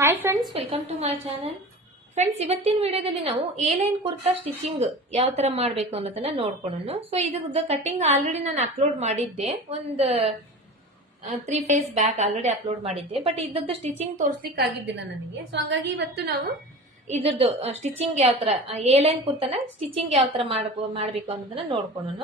Hi friends, welcome to my channel. Friends, ಇವತ್ತಿನ ವಿಡಿಯೋದಲ್ಲಿ ನಾವು ಎ ಲೈನ್ ಕುರ್ತಾ ಸ್ಟಿಚಿಂಗ್ ಯಾವ ತರ ಮಾಡಬೇಕು ಅನ್ನೋದನ್ನ ನೋಡ್ಕೊಳ್ಳೋಣ. ಸೊ ಇದ್ರದ್ದು ಕಟಿಂಗ್ ಆಲ್ರೆಡಿ ನಾನು ಅಪ್ಲೋಡ್ ಮಾಡಿದ್ದೆ, ಒಂದು 3 days ಬ್ಯಾಕ್ ಆಲ್ರೆಡಿ ಅಪ್ಲೋಡ್ ಮಾಡಿದ್ದೆ. ಬಟ್ ಇದ್ರದ್ದು ಸ್ಟಿಚಿಂಗ್ ತೋರಿಸ್ಲಿಕ್ಕೆ ಆಗಿದ್ದಿಲ್ಲ ನನಗೆ. ಸೊ ಹಂಗಾಗಿ ಇವತ್ತು ನಾವು ಇದ್ರದ್ದು ಸ್ಟಿಚಿಂಗ್ ಯಾವ ತರ ಎ ಲೈನ್ ಕುರ್ತಾನ ಸ್ಟಿಚಿಂಗ್ ಯಾವ ತರ ಮಾಡಬೇಕು ಅನ್ನೋದನ್ನ ನೋಡ್ಕೊಳ್ಳೋಣ.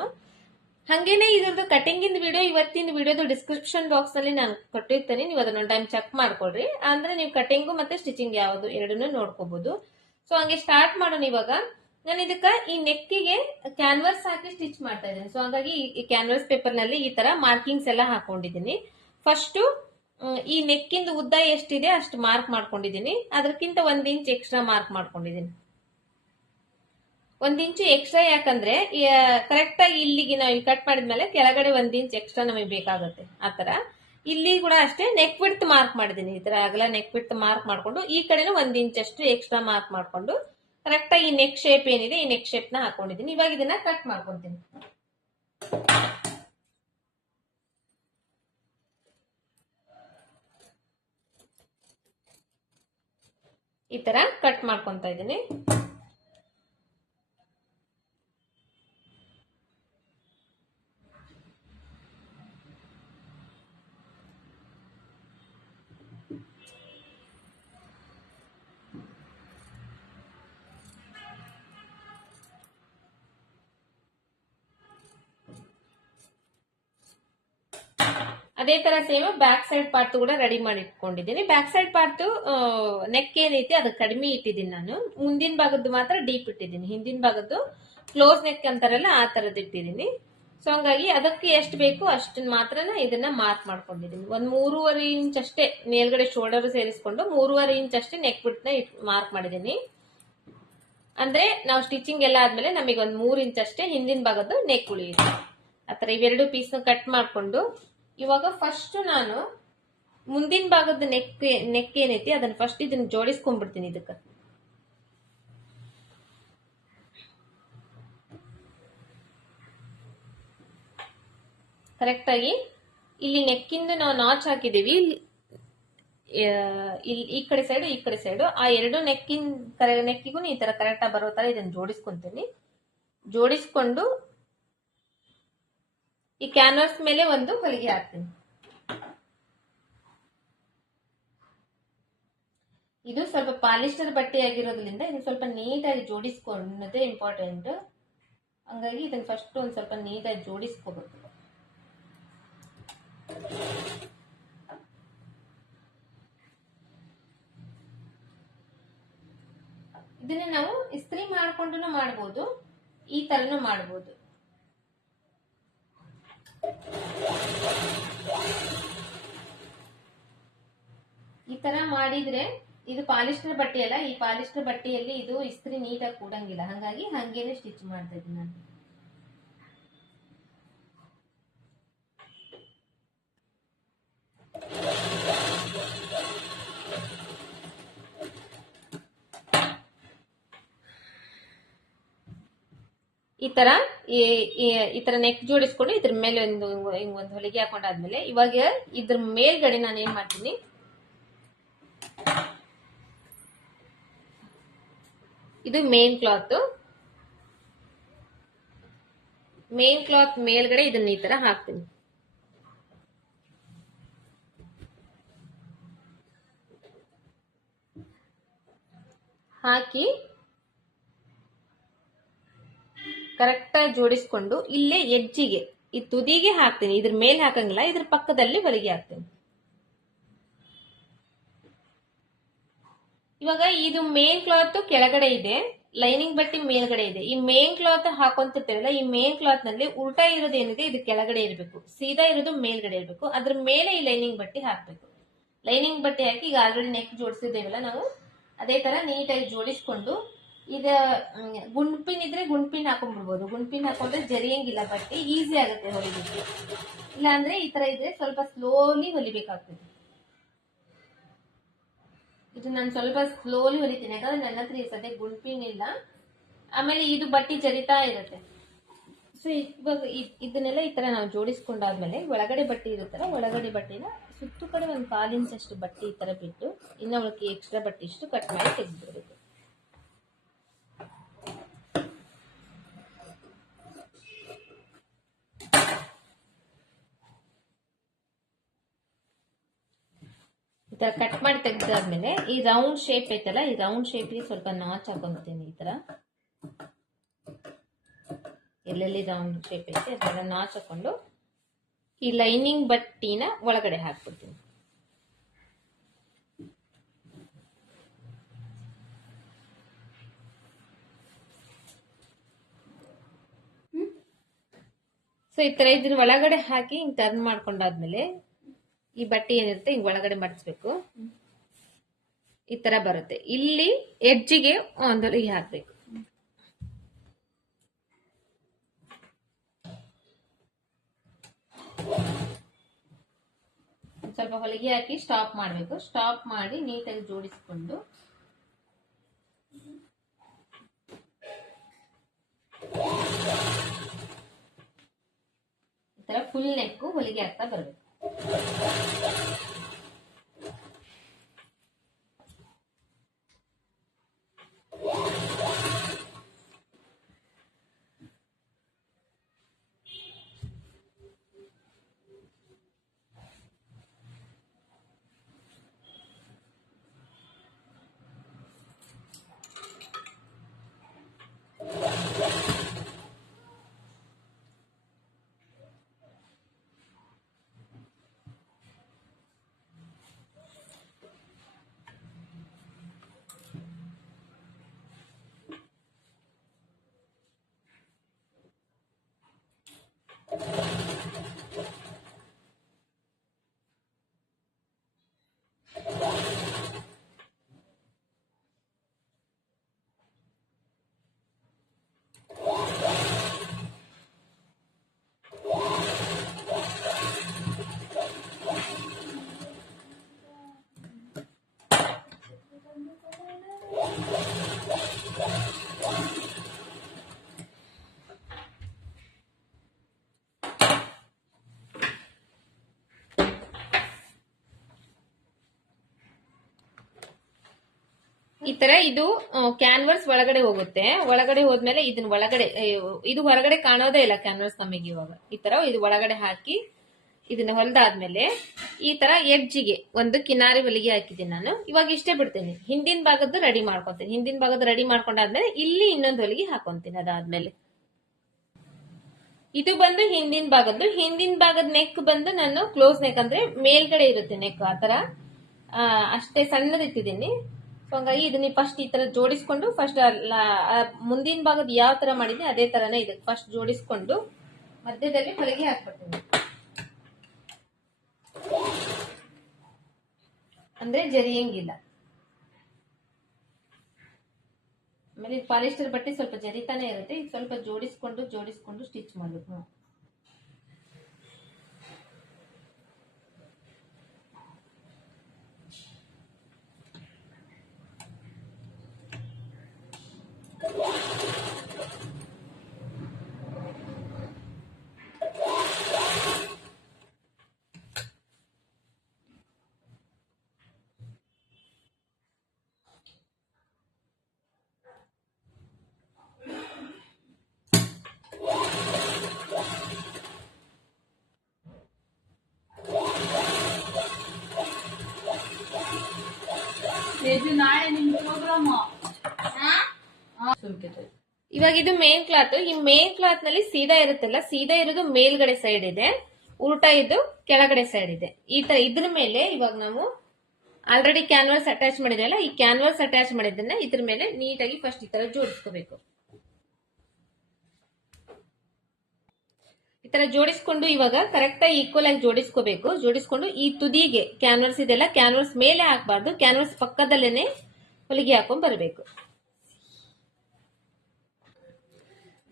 ಹಂಗೇನೆ ಇದ್ರದ್ದು ಕಟಿಂಗ್ ಇಂದ ವಿಡಿಯೋ ಇವತ್ತಿನ ವಿಡಿಯೋದು ಡಿಸ್ಕ್ರಿಪ್ಷನ್ ಬಾಕ್ಸ್ ನಲ್ಲಿ ನಾನು ಕೊಟ್ಟಿರ್ತೇನೆ. ನೀವು ಅದನ್ನ ಟೈಮ್ ಚೆಕ್ ಮಾಡ್ಕೊಳ್ರಿ. ಅಂದ್ರೆ ನೀವು ಕಟಿಂಗು ಮತ್ತೆ ಸ್ಟಿಚಿಂಗ್ ಯಾವುದು ಎರಡನ್ನೂ ನೋಡ್ಕೋಬಹುದು. ಸೊ ಹಂಗೆ ಸ್ಟಾರ್ಟ್ ಮಾಡೋಣ. ಇವಾಗ ನಾನು ಇದಕ್ಕ ಈ ನೆಕ್ಕಿಗೆ ಕ್ಯಾನ್ವಸ್ ಹಾಕಿ ಸ್ಟಿಚ್ ಮಾಡ್ತಾ ಇದ್ದೀನಿ. ಸೊ ಹಾಗಾಗಿ ಈ ಕ್ಯಾನ್ವಸ್ ಪೇಪರ್ ನಲ್ಲಿ ಈ ತರ ಮಾರ್ಕಿಂಗ್ಸ್ ಎಲ್ಲ ಹಾಕೊಂಡಿದ್ದೀನಿ. ಫಸ್ಟ್ ಈ ನೆಕ್ಕಿಂದ ಉದ್ದ ಎಷ್ಟಿದೆ ಅಷ್ಟು ಮಾರ್ಕ್ ಮಾಡ್ಕೊಂಡಿದ್ದೀನಿ. ಅದಕ್ಕಿಂತ 1 ಇಂಚ್ ಎಕ್ಸ್ಟ್ರಾ ಮಾರ್ಕ್ ಮಾಡ್ಕೊಂಡಿದ್ದೀನಿ. 1 ಇಂಚು ಎಕ್ಸ್ಟ್ರಾ ಯಾಕಂದ್ರೆ ಕರೆಕ್ಟ್ ಆಗಿ ಇಲ್ಲಿಗೆ ನಾವು ಕಟ್ ಮಾಡಿದ್ಮೇಲೆ ಕೆಳಗಡೆ 1 ಇಂಚ್ ಎಕ್ಸ್ಟ್ರಾ ನಮಗೆ ಬೇಕಾಗುತ್ತೆ. ಆತರ ಇಲ್ಲಿ ಕೂಡ ಅಷ್ಟೇ ನೆಕ್ ವಿಡ್ತ್ ಮಾರ್ಕ್ ಮಾಡಿದೀನಿ. ಈ ತರ ಅಗಲ ನೆಕ್ ವಿಡ್ತ್ ಮಾರ್ಕ್ ಮಾಡ್ಕೊಂಡು ಈ ಕಡೆನೂ 1 ಇಂಚ್ ಅಷ್ಟು ಎಕ್ಸ್ಟ್ರಾ ಮಾರ್ಕ್ ಮಾಡ್ಕೊಂಡು ಕರೆಕ್ಟ್ ಆಗಿ ಈ ನೆಕ್ ಶೇಪ್ ಏನಿದೆ ಈ ನೆಕ್ ಶೇಪ್ ನ ಹಾಕೊಂಡಿದ್ದೀನಿ. ಇವಾಗ ಇದನ್ನ ಕಟ್ ಮಾಡ್ಕೊಂತೀನಿ. ಈ ತರ ಕಟ್ ಮಾಡ್ಕೊಂತ ಇದ್ದೀನಿ. ಅದೇ ತರ ಸೇಮ್ ಬ್ಯಾಕ್ ಸೈಡ್ ಪಾರ್ಟ್ ಕೂಡ ರೆಡಿ ಮಾಡಿ ಇಟ್ಕೊಂಡಿದ್ದೀನಿ. ಬ್ಯಾಕ್ ಸೈಡ್ ಪಾರ್ಟ್ ನೆಕ್ ಏನೈತಿ ಅದು ಕಡಿಮೆ ಇಟ್ಟಿದ್ದೀನಿ ನಾನು. ಮುಂದಿನ ಭಾಗದ್ದು ಮಾತ್ರ ಡೀಪ್ ಇಟ್ಟಿದ್ದೀನಿ. ಹಿಂದಿನ ಭಾಗದ್ದು ಕ್ಲೋಸ್ ನೆಕ್ ಅಂತಾರಲ್ಲ ಆ ತರದ್ ಇಟ್ಟಿದ್ದೀನಿ. ಸೊ ಹಂಗಾಗಿ ಅದಕ್ಕೆ ಎಷ್ಟು ಬೇಕು ಅಷ್ಟನ್ನ ಮಾತ್ರ ಇದನ್ನ ಮಾರ್ಕ್ ಮಾಡ್ಕೊಂಡಿದ್ದೀನಿ. 3.5 ಇಂಚ್ ಅಷ್ಟೇ ಮೇಲ್ಗಡೆ ಶೋಲ್ಡರ್ ಸೇರಿಸ್ಕೊಂಡು 3.5 ಇಂಚ್ ಅಷ್ಟೇ ನೆಕ್ ಬಿಟ್ನ ಮಾರ್ಕ್ ಮಾಡಿದ್ದೀನಿ. ಅಂದ್ರೆ ನಾವು ಸ್ಟಿಚಿಂಗ್ ಎಲ್ಲ ಆದ್ಮೇಲೆ ನಮಗೆ 3 ಇಂಚ್ ಅಷ್ಟೇ ಹಿಂದಿನ ಭಾಗದ್ದು ನೆಕ್ ಉಳಿಯುತ್ತೆ. ಆತರ ಇವೆರಡು ಪೀಸ್ ಕಟ್ ಮಾಡ್ಕೊಂಡು ಇವಾಗ ಫಸ್ಟ್ ನಾನು ಮುಂದಿನ ಭಾಗದ ನೆಕ್ ಏನೈತಿ ಅದನ್ನ ಫಸ್ಟ್ ಇದನ್ನ ಜೋಡಿಸ್ಕೊಂಡ್ಬಿಡ್ತೀನಿ. ಇದಕ್ಕ ಕರೆಕ್ಟ್ ಆಗಿ ಇಲ್ಲಿ ನೆಕ್ಕಿಂದ ನಾವು ನಾಚ್ ಹಾಕಿದೀವಿ. ಈ ಕಡೆ ಸೈಡ್ ಆ ಎರಡು ನೆಕ್ಕಿಗೂ ಈ ತರ ಕರೆಕ್ಟ್ ಆಗಿ ಬರೋ ತರ ಇದನ್ನ ಜೋಡಿಸ್ಕೊಂತೀನಿ. ಜೋಡಿಸ್ಕೊಂಡು ಈ ಕ್ಯಾನ್ವಾಸ್ ಮೇಲೆ ಒಂದು ಹೊಲಿಗೆ ಹಾಕ್ತೀನಿ. ಇದು ಸ್ವಲ್ಪ ಪಾಲಿಸ್ಟರ್ ಬಟ್ಟೆ ಆಗಿರೋದ್ರಿಂದ ಇದು ಸ್ವಲ್ಪ ನೀಟಾಗಿ ಜೋಡಿಸ್ಕೊಳ್ಳೋದೇ ಇಂಪಾರ್ಟೆಂಟ್. ಹಂಗಾಗಿ ಇದನ್ನ ಫಸ್ಟ್ ಒಂದ್ ಸ್ವಲ್ಪ ನೀಟಾಗಿ ಜೋಡಿಸ್ಕೋಬೇಕು. ಇದನ್ನ ನಾವು ಇಸ್ತ್ರಿ ಮಾಡ್ಕೊಂಡು ಮಾಡಬಹುದು, ಈ ತರನು ಮಾಡಬಹುದು. ಈ ತರ ಮಾಡಿದ್ರೆ ಇದು ಪಾಲಿಸ್ಟರ್ ಬಟ್ಟೆ ಅಲ್ಲ. ಈ ಪಾಲಿಸ್ಟರ್ ಬಟ್ಟೆಯಲ್ಲಿ ಇದು ಇಸ್ತ್ರಿ ನೀಟಾಗಿ ಕೂಡಂಗಿಲ್ಲ. ಹಂಗಾಗಿ ಹಂಗೇನೆ ಸ್ಟಿಚ್ ಮಾಡ್ತಾ ಇದ್ದೀನಿ ನಾನು. ಈ ತರ ನೆಕ್ ಜೋಡಿಸ್ಕೊಂಡು ಇದ್ರ ಮೇಲೆ ಒಂದು ಹೊಲಿಗೆ ಹಾಕೊಂಡಾದ್ಮೇಲೆ ಇವಾಗ ಇದ್ರ ಮೇಲ್ಗಡೆ ನಾನು ಏನ್ ಮಾಡ್ತೀನಿ, ಇದು ಮೇನ್ ಕ್ಲಾತ್ ಮೇಲ್ಗಡೆ ಇದನ್ನ ಈ ತರ ಹಾಕ್ತೀನಿ. ಹಾಕಿ ಕರೆಕ್ಟ್ ಆಗಿ ಜೋಡಿಸ್ಕೊಂಡು ಇಲ್ಲೇ ಎಡ್ಜಿಗೆ ಈ ತುದಿಗೆ ಹಾಕ್ತೀನಿ. ಇದ್ರ ಮೇಲೆ ಹಾಕಂಗಿಲ್ಲ, ಇದ್ರ ಪಕ್ಕದಲ್ಲಿ ಹೊಲಿಗೆ ಹಾಕ್ತೀನಿ. ಇವಾಗ ಇದು ಮೇನ್ ಕ್ಲಾತ್ ಕೆಳಗಡೆ ಇದೆ, ಲೈನಿಂಗ್ ಬಟ್ಟೆ ಮೇಲ್ಗಡೆ ಇದೆ. ಈ ಮೇನ್ ಕ್ಲಾತ್ ಹಾಕೊಂತಿರ್ತೀವಲ್ಲ, ಈ ಮೇನ್ ಕ್ಲಾತ್ ನಲ್ಲಿ ಉಲ್ಟಾ ಇರೋದೇನಿದೆ ಇದು ಕೆಳಗಡೆ ಇರಬೇಕು, ಸೀದಾ ಇರೋದು ಮೇಲ್ಗಡೆ ಇರಬೇಕು. ಅದ್ರ ಮೇಲೆ ಈ ಲೈನಿಂಗ್ ಬಟ್ಟೆ ಹಾಕ್ಬೇಕು. ಲೈನಿಂಗ್ ಬಟ್ಟೆ ಹಾಕಿ ಈಗ ಆಲ್ರೆಡಿ ನೆಕ್ ಜೋಡಿಸಿದ್ದೇವಲ್ಲ ನಾವು, ಅದೇ ತರ ನೀಟಾಗಿ ಜೋಡಿಸ್ಕೊಂಡು ಈಗ ಗುಂಡ್ಪಿನ್ ಇದ್ರೆ ಗುಂಡ್ಪಿನ್ ಹಾಕೊಂಡ್ಬಿಡ್ಬೋದು. ಗುಂಡ್ಪಿನ್ ಹಾಕೊಂಡ್ರೆ ಜರಿಯಂಗಿಲ್ಲ, ಬಟ್ಟೆ ಈಸಿ ಆಗುತ್ತೆ ಹೊಲಿಲಿಕ್ಕೆ. ಇಲ್ಲ ಅಂದ್ರೆ ಈ ತರ ಇದ್ರೆ ಸ್ವಲ್ಪ ಸ್ಲೋಲಿ ಹೊಲಿಬೇಕಾಗ್ತದೆ. ಇದು ನಾನು ಸ್ವಲ್ಪ ಸ್ಲೋಲಿ ಹೊಲಿತೀನಿ, ಯಾಕಂದ್ರೆ ನನ್ನ ಹತ್ರ ಈ ಸದ್ಯ ಗುಂಡ್ಪಿನ್ ಇಲ್ಲ. ಆಮೇಲೆ ಇದು ಬಟ್ಟೆ ಜರಿತಾ ಇರುತ್ತೆ. ಸೊ ಇವಾಗ ಇದನ್ನೆಲ್ಲ ಈ ತರ ನಾವು ಜೋಡಿಸ್ಕೊಂಡಾದ್ಮೇಲೆ ಒಳಗಡೆ ಬಟ್ಟೆ ಇರುತ್ತಲ್ಲ, ಒಳಗಡೆ ಬಟ್ಟೆನ ಸುತ್ತು ಕಡೆ ಒಂದು 1/4 ಇಂಚ್ ಅಷ್ಟು ಬಟ್ಟೆ ಈ ತರ ಬಿಟ್ಟು ಇನ್ನ ಅವಳಿಗೆ ಎಕ್ಸ್ಟ್ರಾ ಬಟ್ಟೆ ಇಷ್ಟು ಕಟ್ ಮಾಡಿ ತೆಗೆದ್ಬಿಡ್ಬೇಕು. ಈ ತರ ಕಟ್ ಮಾಡಿ ತೆಗೆದಾದ್ಮೇಲೆ ಈ ರೌಂಡ್ ಶೇಪ್ ಐತಲ್ಲ, ಈ ರೌಂಡ್ ಶೇಪ್ಗೆ ಸ್ವಲ್ಪ ನಾಚ್ ಹಾಕೊಂತೀನಿ. ಈ ತರ ಎಲ್ಲೆಲ್ಲಿ ರೌಂಡ್ ಶೇಪ್ ಐತೆ ಅದನ್ನ ನಾಚ್ ಹಾಕೊಂಡು ಈ ಲೈನಿಂಗ್ ಬಟ್ಟಿನ ಒಳಗಡೆ ಹಾಕ್ಬಿಡ್ತೀನಿ. ಸೊ ಈ ತರ ಇದ್ರ ಒಳಗಡೆ ಹಾಕಿ ಹಿಂಗ್ ಟರ್ನ್ ಮಾಡ್ಕೊಂಡಾದ್ಮೇಲೆ ಈ ಬಟ್ಟೆ ಏನಿರುತ್ತೆ ಹಿಂಗ್ ಒಳಗಡೆ ಮಡಿಸ್ಬೇಕು. ಈ ತರ ಬರುತ್ತೆ. ಇಲ್ಲಿ ಎಡ್ಜಿಗೆ ಒಂದು ಹೊಲಿಗೆ ಹಾಕ್ಬೇಕು. ಸ್ವಲ್ಪ ಹೊಲಿಗೆ ಹಾಕಿ ಸ್ಟಾಪ್ ಮಾಡಬೇಕು. ಸ್ಟಾಪ್ ಮಾಡಿ ನೀಟಾಗಿ ಜೋಡಿಸ್ಕೊಂಡು ಈ ತರ ಫುಲ್ ನೆಕ್ ಹೊಲಿಗೆ ಹಾಕ್ತಾ ಬರಬೇಕು. ಈ ತರ ಇದು ಕ್ಯಾನ್ವಸ್ ಒಳಗಡೆ ಹೋಗುತ್ತೆ. ಒಳಗಡೆ ಹೋದ್ಮೇಲೆ ಇದನ್ನ ಒಳಗಡೆ ಇದು ಹೊರಗಡೆ ಕಾಣೋದೇ ಇಲ್ಲ ಕ್ಯಾನ್ವಸ್ ನಮಗೆ. ಇವಾಗ ಈ ತರ ಇದು ಒಳಗಡೆ ಹಾಕಿ ಇದನ್ನ ಹೊಲ್ದಾದ್ಮೇಲೆ ಈ ತರ ಎಡ್ಜಿಗೆ ಒಂದು ಕಿನಾರಿ ಹೊಲಿಗೆ ಹಾಕಿದ್ದೀನಿ ನಾನು. ಇವಾಗ ಇಷ್ಟೇ ಬಿಡ್ತೀನಿ. ಹಿಂದಿನ ಭಾಗದ್ದು ರೆಡಿ ಮಾಡ್ಕೊಂತೀನಿ. ಹಿಂದಿನ ಭಾಗದ ರೆಡಿ ಮಾಡ್ಕೊಂಡಾದ್ಮೇಲೆ ಇಲ್ಲಿ ಇನ್ನೊಂದು ಹೊಲಿಗೆ ಹಾಕೊಂತೀನಿ. ಅದಾದ್ಮೇಲೆ ಇದು ಬಂದು ಹಿಂದಿನ ಭಾಗದ್ದು. ಹಿಂದಿನ ಭಾಗದ ನೆಕ್ ಬಂದು ನಾನು ಕ್ಲೋಸ್ ನೆಕ್ ಅಂದ್ರೆ ಮೇಲ್ಗಡೆ ಇರುತ್ತೆ ನೆಕ್. ಆತರ ಅಷ್ಟೇ ಸಣ್ಣದಿಟ್ಟಿದ್ದೀನಿ. ಸೊ ಹಂಗಾಗಿ ಇದನ್ನ ಫಸ್ಟ್ ಈ ತರ ಜೋಡಿಸ್ಕೊಂಡು ಫಸ್ಟ್ ಮುಂದಿನ ಭಾಗದ ಯಾವ ತರ ಮಾಡಿದ್ನಿ ಅದೇ ತರನೇ ಇದೆ. ಫಸ್ಟ್ ಜೋಡಿಸ್ಕೊಂಡು ಮಧ್ಯದಲ್ಲಿ ಹೊಲಿಗೆ ಹಾಕ್ಬಿಡ್ತೀನಿ. ಅಂದ್ರೆ ಜರಿಯಂಗಿಲ್ಲ. ಆಮೇಲೆ ಪಾಲಿಸ್ಟರ್ ಬಟ್ಟೆ ಸ್ವಲ್ಪ ಜರಿತಾನೆ ಇರುತ್ತೆ. ಈಗ ಸ್ವಲ್ಪ ಜೋಡಿಸ್ಕೊಂಡು ಜೋಡಿಸ್ಕೊಂಡು ಸ್ಟಿಚ್ ಮಾಡ್ಬೇಕು. ಇವಾಗ ಇದು ಮೇನ್ ಕ್ಲಾತ್. ಈ ಮೇನ್ ಕ್ಲಾತ್ ನಲ್ಲಿ ಸೀದಾ ಇರುತ್ತಲ್ಲ, ಸೀದಾ ಇರೋದು ಮೇಲ್ಗಡೆ ಸೈಡ್ ಇದೆ, ಉಲ್ಟಾ ಇದು ಕೆಳಗಡೆ ಸೈಡ್ ಇದೆ. ಈ ತರ ಇದ್ರ ಮೇಲೆ ಇವಾಗ ನಾವು ಆಲ್ರೆಡಿ ಕ್ಯಾನ್ವಾಸ್ ಅಟ್ಯಾಚ್ ಮಾಡಿದ್ವಲ್ಲ, ಈ ಕ್ಯಾನ್ವಾಸ್ ಅಟ್ಯಾಚ್ ಮಾಡಿದ್ದನ್ನ ಇದ್ರ ಮೇಲೆ ನೀಟಾಗಿ ಫಸ್ಟ್ ಈ ತರ ಜೋಡಿಸ್ಕೋಬೇಕು. ಈ ತರ ಜೋಡಿಸ್ಕೊಂಡು ಇವಾಗ ಕರೆಕ್ಟ್ ಆಗಿ ಈಕ್ವಲ್ ಆಗಿ ಜೋಡಿಸ್ಕೋಬೇಕು. ಜೋಡಿಸ್ಕೊಂಡು ಈ ತುದಿಗೆ ಕ್ಯಾನ್ವಾಸ್ ಇದೆಲ್ಲ ಕ್ಯಾನ್ವಾಸ್ ಮೇಲೆ ಹಾಕಬಾರ್ದು, ಕ್ಯಾನ್ವಾಸ್ ಪಕ್ಕದಲ್ಲೇನೆ ಹೊಲಿಗೆ ಹಾಕೊಂಡ್ ಬರಬೇಕು.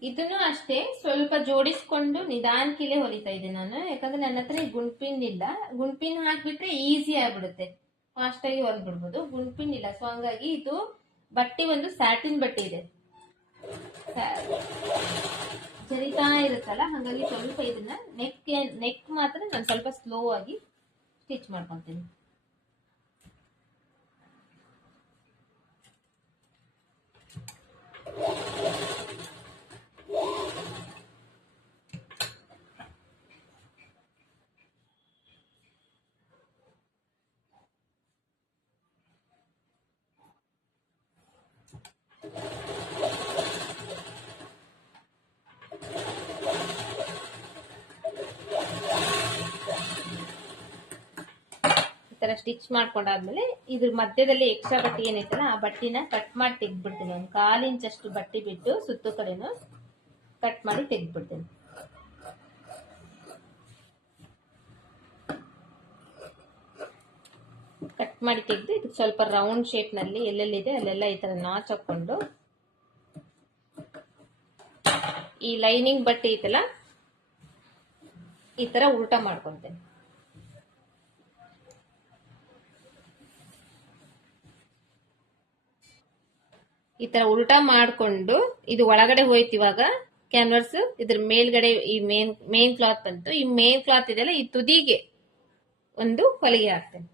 ಇದನ್ನು ಅಷ್ಟೇ ಸ್ವಲ್ಪ ಜೋಡಿಸ್ಕೊಂಡು ನಿಧಾನಕ್ಕಿಲೆ ಹೊಲಿತಾ ಇದ್ದೀನಿ ನಾನು. ಯಾಕಂದ್ರೆ ನನ್ನ ಹತ್ರ ಗುಂಡ್ಪಿನ್ ಇಲ್ಲ. ಗುಂಡ್ಪಿನ್ ಹಾಕ್ಬಿಟ್ರೆ ಈಸಿ ಆಗ್ಬಿಡುತ್ತೆ, ಫಾಸ್ಟ್ ಆಗಿ ಹೊಲ್ಬಿಡ್ಬೋದು. ಗುಂಡ್ಪಿನ್ ಇಲ್ಲ, ಸೊ ಹಂಗಾಗಿ ಇದು ಬಟ್ಟೆ ಒಂದು ಸ್ಯಾಟಿನ್ ಬಟ್ಟೆ ಇದೆ. ಜರಿತಾ ಇರುತ್ತಲ್ಲ, ಹಾಗಾಗಿ ಸ್ವಲ್ಪ ಇದನ್ನ ನೆಕ್ ಮಾತ್ರ ನಾನು ಸ್ವಲ್ಪ ಸ್ಲೋ ಆಗಿ ಸ್ಟಿಚ್ ಮಾಡ್ಕೊತೀನಿ. ಸ್ಟಿಚ್ ಮಾಡ್ಕೊಂಡಾದ್ಮೇಲೆ ಇದ್ರ ಮಧ್ಯದಲ್ಲಿ ಎಕ್ಸ್ಟ್ರಾ ಬಟ್ಟೆ ಏನೈತಲ್ಲ ಆ ಬಟ್ಟಿನ ಕಟ್ ಮಾಡಿ ತೆಗ್ದ್ಬಿಡ್ತೀನಿ. ಒಂದು 1/4 ಇಂಚ್ ಅಷ್ಟು ಬಟ್ಟೆ ಬಿಟ್ಟು ಸುತ್ತು ಕಡೆನು ಕಟ್ ಮಾಡಿ ತೆಗ್ದ್ಬಿಡ್ತೀನಿ. ಕಟ್ ಮಾಡಿ ತೆಗೆದು ಇದಕ್ಕೆ ಸ್ವಲ್ಪ ರೌಂಡ್ ಶೇಪ್ ನಲ್ಲಿ ಎಲ್ಲೆಲ್ಲಿದೆ ಅಲ್ಲೆಲ್ಲ ಈ ತರ ನಾಚ್ ಹಾಕೊಂಡು ಈ ಲೈನಿಂಗ್ ಬಟ್ಟೆ ಐತಲ್ಲ ಈ ತರ ಉಲ್ಟಾ ಮಾಡ್ಕೊಂತೇನೆ. ಈ ತರ ಉಲ್ಟಾ ಮಾಡ್ಕೊಂಡು ಇದು ಒಳಗಡೆ ಹೋಯ್ತು. ಇವಾಗ ಕ್ಯಾನ್ವರ್ಸ್ ಇದ್ರ ಮೇಲ್ಗಡೆ ಈ ಮೇನ್ ಕ್ಲಾತ್ ಬಂತು. ಈ ಮೇನ್ ಕ್ಲಾತ್ ಇದೆಲ್ಲ ಈ ತುದಿಗೆ ಒಂದು ಹೊಲಿಗೆ ಹಾಕ್ತೇನೆ.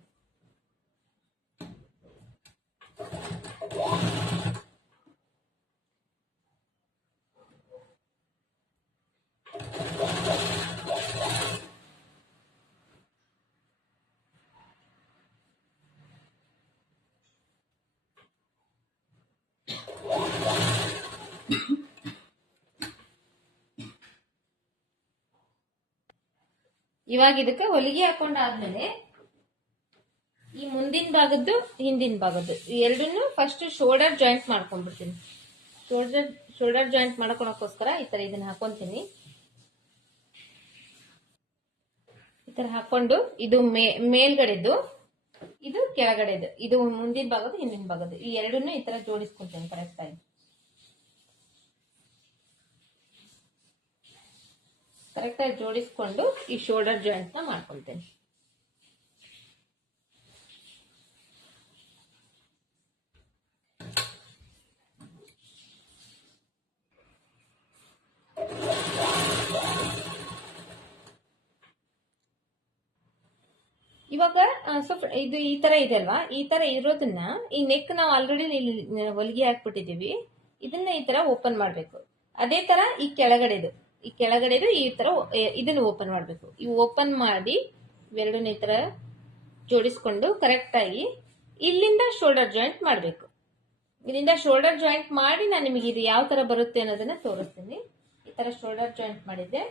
ಇವಾಗ ಇದಕ್ಕೆ ಹೊಲಿಗೆ ಹಾಕೊಂಡಾದ್ಮೇಲೆ ಈ ಮುಂದಿನ ಭಾಗದ್ದು ಹಿಂದಿನ ಭಾಗದ್ದು ಎರಡನ್ನು ಫಸ್ಟ್ ಶೋಲ್ಡರ್ ಜಾಯಿಂಟ್ ಮಾಡ್ಕೊಂಡ್ಬಿಡ್ತೀನಿ. ಶೋಲ್ಡರ್ ಜಾಯಿಂಟ್ ಮಾಡ್ಕೊಳಕ್ಕೋಸ್ಕರ ಈ ತರ ಇದನ್ನ ಹಾಕೊಂತೀನಿ. ಈ ತರ ಹಾಕೊಂಡು ಇದು ಮೇಲ್ಗಡೆದು ಇದು ಕೆಳಗಡೆದು, ಇದು ಮುಂದಿನ ಭಾಗದ್ದು ಹಿಂದಿನ ಭಾಗದ್ದು, ಈ ಎರಡನ್ನು ಈ ತರ ಜೋಡಿಸ್ಕೊಂತೇನೆ ಕರೆಕ್ಟ್ ಆಗಿ. ಕರೆಕ್ಟಾಗಿ ಜೋಡಿಸ್ಕೊಂಡು ಈ ಶೋಲ್ಡರ್ ಜಾಯಿಂಟ್ ನ ಮಾಡ್ಕೊಳ್ತೇನೆ. ಇವಾಗ ಸ್ವಲ್ಪ ಇದು ಈ ತರ ಇದೆ ಅಲ್ವಾ, ಈ ತರ ಇರೋದನ್ನ ಈ ನೆಕ್ ನಾವು ಆಲ್ರೆಡಿ ಹೊಲಿಗೆ ಹಾಕ್ಬಿಟ್ಟಿದೀವಿ. ಇದನ್ನ ಈ ತರ ಓಪನ್ ಮಾಡ್ಬೇಕು. ಅದೇ ತರ ಈ ಕೆಳಗಡೆದು ಈ ತರ ಇದನ್ನ ಓಪನ್ ಮಾಡ್ಬೇಕು. ಈ ಓಪನ್ ಮಾಡಿ ಇವೆರಡನ್ನ ಈ ತರ ಜೋಡಿಸ್ಕೊಂಡು ಕರೆಕ್ಟ್ ಆಗಿ ಇಲ್ಲಿಂದ ಶೋಲ್ಡರ್ ಜಾಯಿಂಟ್ ಮಾಡ್ಬೇಕು. ಇಲ್ಲಿಂದ ಶೋಲ್ಡರ್ ಜಾಯಿಂಟ್ ಮಾಡಿ ನಾನು ನಿಮಗೆ ಇದು ಯಾವ ತರ ಬರುತ್ತೆ ಅನ್ನೋದನ್ನ ತೋರಿಸ್ತೀನಿ. ಈ ತರ ಶೋಲ್ಡರ್ ಜಾಯಿಂಟ್ ಮಾಡಿದ್ದೆ.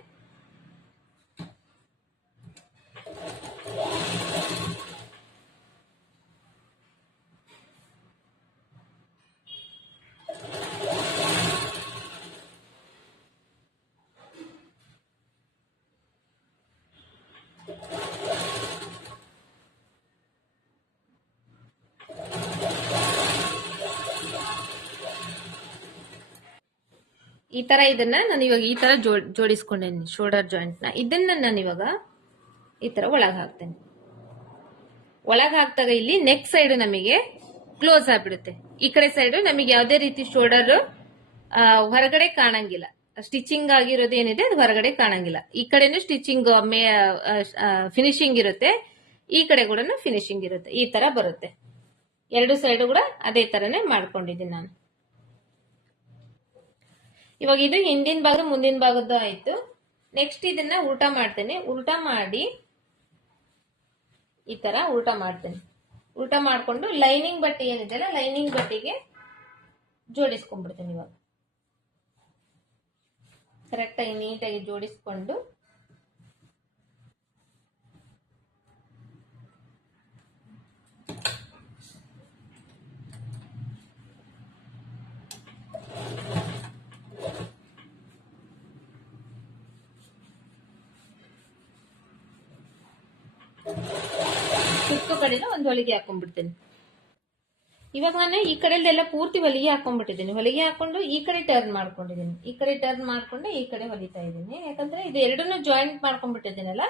ಈ ತರ ಇದನ್ನ ನಾನು ಇವಾಗ ಈ ತರ ಜೋಡಿಸ್ಕೊಂಡೇನಿ ಶೋಲ್ಡರ್ ಜಾಯಿಂಟ್ ನ. ಇದನ್ನ ನಾನು ಇವಾಗ ಈ ತರ ಒಳಗೆ ಹಾಕ್ತೇನೆ. ಒಳಗೆ ಹಾಕ್ದಾಗ ಇಲ್ಲಿ ನೆಕ್ ಸೈಡ್ ನಮಗೆ ಕ್ಲೋಸ್ ಆಗ್ಬಿಡುತ್ತೆ. ಈ ಕಡೆ ಸೈಡ್ ನಮಗೆ ಯಾವುದೇ ರೀತಿ ಶೋಲ್ಡರ್ ಹೊರಗಡೆ ಕಾಣಂಗಿಲ್ಲ. ಸ್ಟಿಚಿಂಗ್ ಆಗಿರೋದು ಏನಿದೆ ಅದು ಹೊರಗಡೆ ಕಾಣಂಗಿಲ್ಲ. ಈ ಕಡೆನೂ ಸ್ಟಿಚಿಂಗ್ ಫಿನಿಶಿಂಗ್ ಇರುತ್ತೆ, ಈ ಕಡೆ ಕೂಡ ಫಿನಿಶಿಂಗ್ ಇರುತ್ತೆ. ಈ ತರ ಬರುತ್ತೆ. ಎರಡು ಸೈಡ್ ಕೂಡ ಅದೇ ತರನೇ ಮಾಡ್ಕೊಂಡಿದ್ದೀನಿ ನಾನು. ಇವಾಗ ಇದು ಹಿಂದಿನ ಭಾಗ ಮುಂದಿನ ಭಾಗದ್ದು ಆಯ್ತು. ನೆಕ್ಸ್ಟ್ ಇದನ್ನ ಉಲ್ಟಾ ಮಾಡ್ತೇನೆ. ಉಲ್ಟಾ ಮಾಡಿ ಈ ತರ ಉಲ್ಟಾ ಮಾಡ್ತೇನೆ. ಉಲ್ಟಾ ಮಾಡ್ಕೊಂಡು ಲೈನಿಂಗ್ ಬಟ್ಟೆ ಏನಿದೆಯಲ್ಲ ಲೈನಿಂಗ್ ಬಟ್ಟೆಗೆ ಜೋಡಿಸ್ಕೊಂಡ್ಬಿಡ್ತೇನೆ. ಇವಾಗ ಕರೆಕ್ಟಾಗಿ ನೀಟಾಗಿ ಜೋಡಿಸ್ಕೊಂಡು ಸುತ್ತು ಕಡೆನ ಒಂದು ಹೊಲಿಗೆ ಹಾಕೊಂಡ್ಬಿಡ್ತೇನೆ. ಇವಾಗ ನಾನು ಈ ಕಡೆದೆಲ್ಲ ಪೂರ್ತಿ ಹೊಲಿಗೆ ಹಾಕೊಂಡ್ಬಿಟ್ಟಿದ್ದೀನಿ. ಹೊಲಿಗೆ ಹಾಕೊಂಡು ಈ ಕಡೆ ಟರ್ನ್ ಮಾಡ್ಕೊಂಡಿದ್ದೀನಿ. ಈ ಕಡೆ ಟರ್ನ್ ಮಾಡ್ಕೊಂಡು ಈ ಕಡೆ ಹೊಲಿತಾ ಇದ್ದೀನಿ. ಯಾಕಂದ್ರೆ ಇದು ಎರಡನ್ನೂ ಜಾಯಿಂಟ್ ಮಾಡ್ಕೊಂಡ್ಬಿಟ್ಟಿದ್ದೀನಲ್ಲ,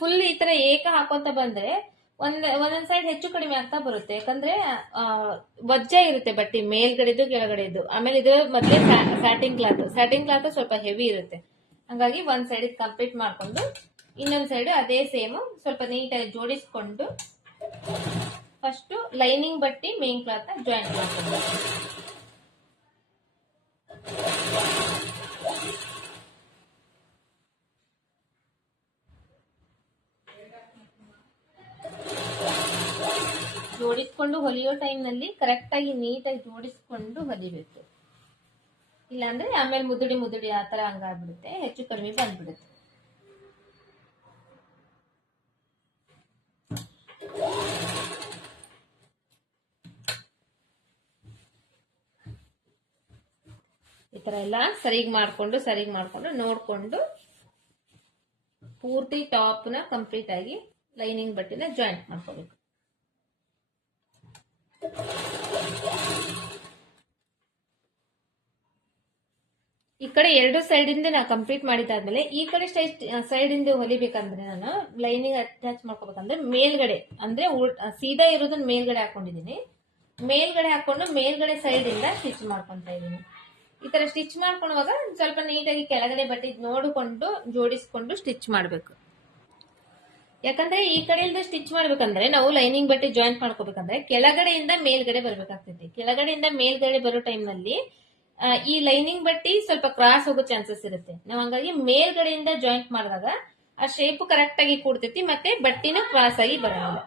ಫುಲ್ ಈ ತರ ಏಕ ಹಾಕೋತ ಬಂದ್ರೆ ಒಂದೊಂದ್ ಸೈಡ್ ಹೆಚ್ಚು ಕಡಿಮೆ ಆಗ್ತಾ ಬರುತ್ತೆ. ಯಾಕಂದ್ರೆ ವಜ್ಜ ಇರುತ್ತೆ ಬಟ್ಟೆ ಮೇಲ್ಗಡೆದು ಕೆಳಗಡೆದು. ಆಮೇಲೆ ಇದು ಮೊದಲೇ ಸ್ಯಾಟಿನ್ ಕ್ಲಾತ್ ಸ್ವಲ್ಪ ಹೆವಿ ಇರುತ್ತೆ. ಹಂಗಾಗಿ ಒಂದ್ ಸೈಡ್ ಕಂಪ್ಲೀಟ್ ಮಾಡ್ಕೊಂಡು ಇನ್ನೊಂದ್ ಸೈಡ್ ಅದೇ ಸೇಮ್ ಸ್ವಲ್ಪ ನೀಟಾಗಿ ಜೋಡಿಸ್ಕೊಂಡು ಫಸ್ಟ್ ಲೈನಿಂಗ್ ಬಟ್ಟಿ ಮೇನ್ ಕ್ಲಾತ್ ಜಾಯಿಂಟ್ ಮಾಡ್ಕೊಂಡು ಜೋಡಿಸ್ಕೊಂಡು ಹೊಲಿಯೋ ಟೈಮ್ನಲ್ಲಿ ಕರೆಕ್ಟ್ ಆಗಿ ನೀಟಾಗಿ ಜೋಡಿಸ್ಕೊಂಡು ಹೊಲಿಬೇಕು. ಇಲ್ಲಾಂದ್ರೆ ಆಮೇಲೆ ಮುದುಡಿ ಆ ತರ ಹಂಗಾಗ್ಬಿಡುತ್ತೆ, ಹೆಚ್ಚು ಕಡಿಮೆ ಬಂದ್ಬಿಡುತ್ತೆ. ಈ ತರ ಎಲ್ಲ ಸರಿಗ್ ಮಾಡ್ಕೊಂಡು ನೋಡ್ಕೊಂಡು ಪೂರ್ತಿ ಟಾಪ್ನ ಕಂಪ್ಲೀಟ್ ಆಗಿ ಲೈನಿಂಗ್ ಬಟ್ಟೆನ ಜಾಯಿಂಟ್ ಮಾಡ್ಕೋಬೇಕು. ಈ ಕಡೆ ಎರಡು ಸೈಡ್ ಇಂದ ನಾ ಕಂಪ್ಲೀಟ್ ಮಾಡಿದಾದ್ಮೇಲೆ ಈ ಕಡೆ ಸೈಡ್ ಇಂದ ಹೊಲಿಬೇಕಂದ್ರೆ ನಾನು ಲೈನಿಂಗ್ ಅಟ್ಯಾಚ್ ಮಾಡ್ಕೋಬೇಕಂದ್ರೆ ಮೇಲ್ಗಡೆ ಅಂದ್ರೆ ಸೀದಾ ಇರೋದನ್ನ ಮೇಲ್ಗಡೆ ಹಾಕೊಂಡಿದೀನಿ. ಮೇಲ್ಗಡೆ ಹಾಕೊಂಡು ಮೇಲ್ಗಡೆ ಸೈಡ್ ಇಂದ ಸ್ಟಿಚ್ ಮಾಡ್ಕೊಂತ ಇದೀನಿ. ಈ ತರ ಸ್ಟಿಚ್ ಮಾಡ್ಕೊಳ್ಳುವಾಗ ಸ್ವಲ್ಪ ನೀಟಾಗಿ ಕೆಳಗಡೆ ಬಟ್ಟೆ ನೋಡಿಕೊಂಡು ಜೋಡಿಸ್ಕೊಂಡು ಸ್ಟಿಚ್ ಮಾಡ್ಬೇಕು. ಯಾಕಂದ್ರೆ ಈ ಕಡೆಯಿಂದ ಸ್ಟಿಚ್ ಮಾಡ್ಬೇಕಂದ್ರೆ ನಾವು ಲೈನಿಂಗ್ ಬಟ್ಟೆ ಜಾಯಿಂಟ್ ಮಾಡ್ಕೋಬೇಕಂದ್ರೆ ಕೆಳಗಡೆಯಿಂದ ಮೇಲ್ಗಡೆ ಬರ್ಬೇಕಾಗ್ತೈತಿ. ಕೆಳಗಡೆಯಿಂದ ಮೇಲ್ಗಡೆ ಬರೋ ಟೈಮ್ ನಲ್ಲಿ ಈ ಲೈನಿಂಗ್ ಬಟ್ಟಿ ಸ್ವಲ್ಪ ಕ್ರಾಸ್ ಹೋಗೋ ಚಾನ್ಸಸ್ ಇರುತ್ತೆ. ನಾವು ಹಂಗಾಗಿ ಮೇಲ್ಗಡೆಯಿಂದ ಜಾಯಿಂಟ್ ಮಾಡಿದಾಗ ಆ ಶೇಪ್ ಕರೆಕ್ಟ್ ಆಗಿ ಕೂಡ್ತೈತಿ, ಮತ್ತೆ ಬಟ್ಟಿನ ಕ್ರಾಸ್ ಆಗಿ ಬರಲ್ಲ.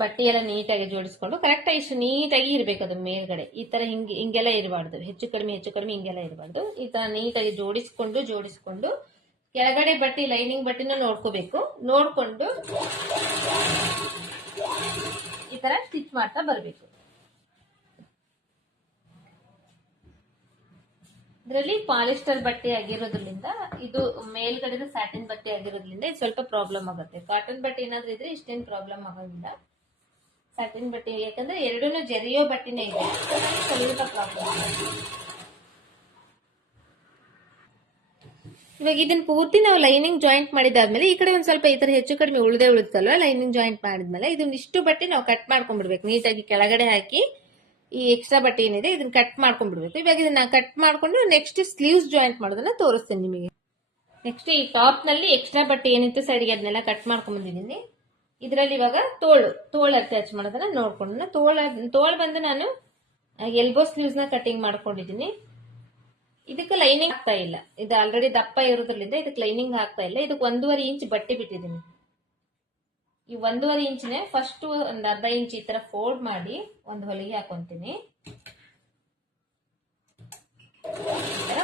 ಬಟ್ಟೆ ಎಲ್ಲ ನೀಟಾಗಿ ಜೋಡಿಸ್ಕೊಂಡು ಕರೆಕ್ಟ್ ಆಗಿ ಇಷ್ಟು ನೀಟಾಗಿ ಇರ್ಬೇಕು. ಅದು ಮೇಲ್ಗಡೆ ಈ ತರ ಹಿಂಗೆಲ್ಲ ಇರಬಾರ್ದು, ಹೆಚ್ಚು ಕಡಿಮೆ ಹಿಂಗೆಲ್ಲ ಇರಬಾರ್ದು. ಈ ತರ ನೀಟಾಗಿ ಜೋಡಿಸ್ಕೊಂಡು ಕೆಳಗಡೆ ಬಟ್ಟೆ ಲೈನಿಂಗ್ ಬಟ್ಟೆನ ನೋಡ್ಕೋಬೇಕು. ನೋಡ್ಕೊಂಡು ಈ ತರ ಸ್ಟಿಚ್ ಮಾಡ್ತಾ ಬರ್ಬೇಕು. ಇದರಲ್ಲಿ ಪಾಲಿಸ್ಟರ್ ಬಟ್ಟೆ ಆಗಿರೋದ್ರಿಂದ, ಇದು ಮೇಲ್ಗಡೆದು ಸ್ಯಾಟಿನ್ ಬಟ್ಟೆ ಆಗಿರೋದ್ರಿಂದ ಇದು ಸ್ವಲ್ಪ ಪ್ರಾಬ್ಲಮ್ ಆಗುತ್ತೆ. ಕಾಟನ್ ಬಟ್ಟೆ ಏನಾದ್ರೂ ಇದ್ರೆ ಇಷ್ಟೇನು ಪ್ರಾಬ್ಲಮ್ ಆಗೋದಿಲ್ಲ. ಸ್ಯಾಟಿನ್ ಬಟ್ಟೆ ಯಾಕಂದ್ರೆ ಎರಡೂನು ಜರಿಯೋ ಬಟ್ಟೆನೇ ಇದೆ, ಸ್ವಲ್ಪ ಪ್ರಾಬ್ಲಮ್. ಇವಾಗ ಇದನ್ನ ಪೂರ್ತಿ ನಾವು ಲೈನಿಂಗ್ ಜಾಯಿಂಟ್ ಮಾಡಿದಾದ್ಮೇಲೆ ಈ ಕಡೆ ಒಂದ್ ಸ್ವಲ್ಪ ಈ ತರ ಹೆಚ್ಚು ಕಡಿಮೆ ಉಳಿದಲ್ವಾ ಲೈನಿಂಗ್ ಜಾಯಿಂಟ್ ಮಾಡಿದ್ಮೇಲೆ ಇದನ್ನ ಇಷ್ಟು ಬಟ್ಟೆ ನಾವು ಕಟ್ ಮಾಡ್ಕೊಂಡ್ಬಿಡ್ಬೇಕು. ನೀಟಾಗಿ ಕೆಳಗಡೆ ಹಾಕಿ ಈ ಎಕ್ಸ್ಟ್ರಾ ಬಟ್ಟೆ ಏನಿದೆ ಇದನ್ನ ಕಟ್ ಮಾಡ್ಕೊಂಡ್ಬಿಡ್ಬೇಕು. ಇವಾಗ ಇದನ್ನ ಕಟ್ ಮಾಡ್ಕೊಂಡು ನೆಕ್ಸ್ಟ್ ಸ್ಲೀವ್ಸ್ ಜಾಯಿಂಟ್ ಮಾಡೋದನ್ನ ತೋರಿಸ್ತೇನೆ ನಿಮಗೆ. ನೆಕ್ಸ್ಟ್ ಈ ಟಾಪ್ ನಲ್ಲಿ ಎಕ್ಸ್ಟ್ರಾ ಬಟ್ಟೆ ಏನಿತ್ತು ಸೈಡ್ಗೆ ಅದನ್ನೆಲ್ಲ ಕಟ್ ಮಾಡ್ಕೊಂಡ್ ಬಂದಿದ್ದೀನಿ. ಇದರಲ್ಲಿ ಇವಾಗ ತೋಳು ಅಟ್ಯಾಚ್ ಮಾಡೋದನ್ನ ನೋಡ್ಕೊಂಡು ತೋಳು ಬಂದು ನಾನು ಎಲ್ಬೋ ಸ್ಲೀವ್ಸ್ ನ ಕಟಿಂಗ್ ಮಾಡ್ಕೊಂಡಿದ್ದೀನಿ. ಇದಕ್ಕೆ ಲೈನಿಂಗ್ ಆಗ್ತಾ ಇಲ್ಲ, ಇದು ಆಲ್ರೆಡಿ ದಪ್ಪ ಇರೋದ್ರಿಂದ ಇದಕ್ಕೆ ಲೈನಿಂಗ್ ಆಗ್ತಾ ಇಲ್ಲ. ಇದಕ್ಕೆ 1.5 ಇಂಚ್ ಬಟ್ಟೆ ಬಿಟ್ಟಿದ್ದೀನಿ. ಈ 1.5 ಇಂಚ್ನೆ ಫಸ್ಟ್ ಒಂದ್ ಅರ್ಧ ಇಂಚ್ ಈ ತರ ಫೋಲ್ಡ್ ಮಾಡಿ ಒಂದು ಹೊಲಿಗೆ ಹಾಕೊಂತೀನಿ.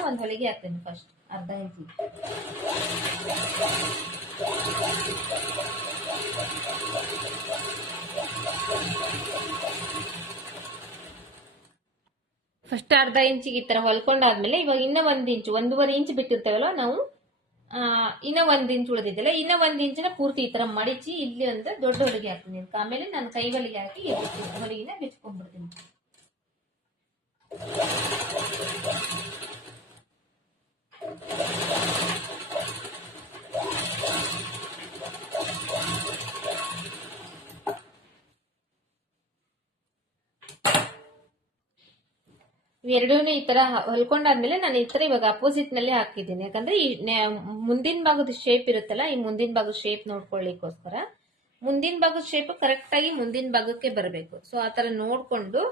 ಒಂದು ಹೊಲಿಗೆ ಹಾಕ್ತೀನಿ ಫಸ್ಟ್ ಅರ್ಧ ಇಂಚ್. ಫಸ್ಟ್ ಅರ್ಧ ಇಂಚಿಗೆ ಈ ತರ ಹೊಲ್ಕೊಂಡಾದ್ಮೇಲೆ ಇವಾಗ ಇನ್ನ 1 ಇಂಚ್ 1.5 ಇಂಚ್ ಬಿಟ್ಟಿರ್ತೇವಲ್ಲ ನಾವು, ಇನ್ನ 1 ಇಂಚ್ ಉಳಿದಿದ್ದಲ್ಲ, ಇನ್ನ 1 ಇಂಚಿನ ಪೂರ್ತಿ ಈ ತರ ಮಡಿಚಿ ಇಲ್ಲಿ ಒಂದು ದೊಡ್ಡ ಹೊಲಿಗೆ ಹಾಕ್ತೀನಿ. ಆಮೇಲೆ ನಾನು ಕೈ ಹೊಲಿಗೆ ಹಾಕಿ ಹೊಲಿಗೆನ ಬಿಚ್ಕೊಂಡ್ಬಿಡ್ತೀನಿ. ಇವೆರಡೂ ಈ ತರ ಹೊಲ್ಕೊಂಡಾದ್ಮೇಲೆ ನಾನು ಈ ತರ ಇವಾಗ ಅಪೋಸಿಟ್ ನಲ್ಲಿ ಹಾಕಿದ್ದೀನಿ. ಯಾಕಂದ್ರೆ ಈ ಮುಂದಿನ ಭಾಗದ ಶೇಪ್ ಇರುತ್ತಲ್ಲ, ಈ ಮುಂದಿನ ಭಾಗದ ಶೇಪ್ ನೋಡ್ಕೊಳ್ಳಿಕ್ಕೋಸ್ಕರ ಮುಂದಿನ ಭಾಗದ ಶೇಪ್ ಕರೆಕ್ಟ್ ಆಗಿ ಮುಂದಿನ ಭಾಗಕ್ಕೆ ಬರಬೇಕು. ಸೊ ಆತರ ನೋಡ್ಕೊಂಡು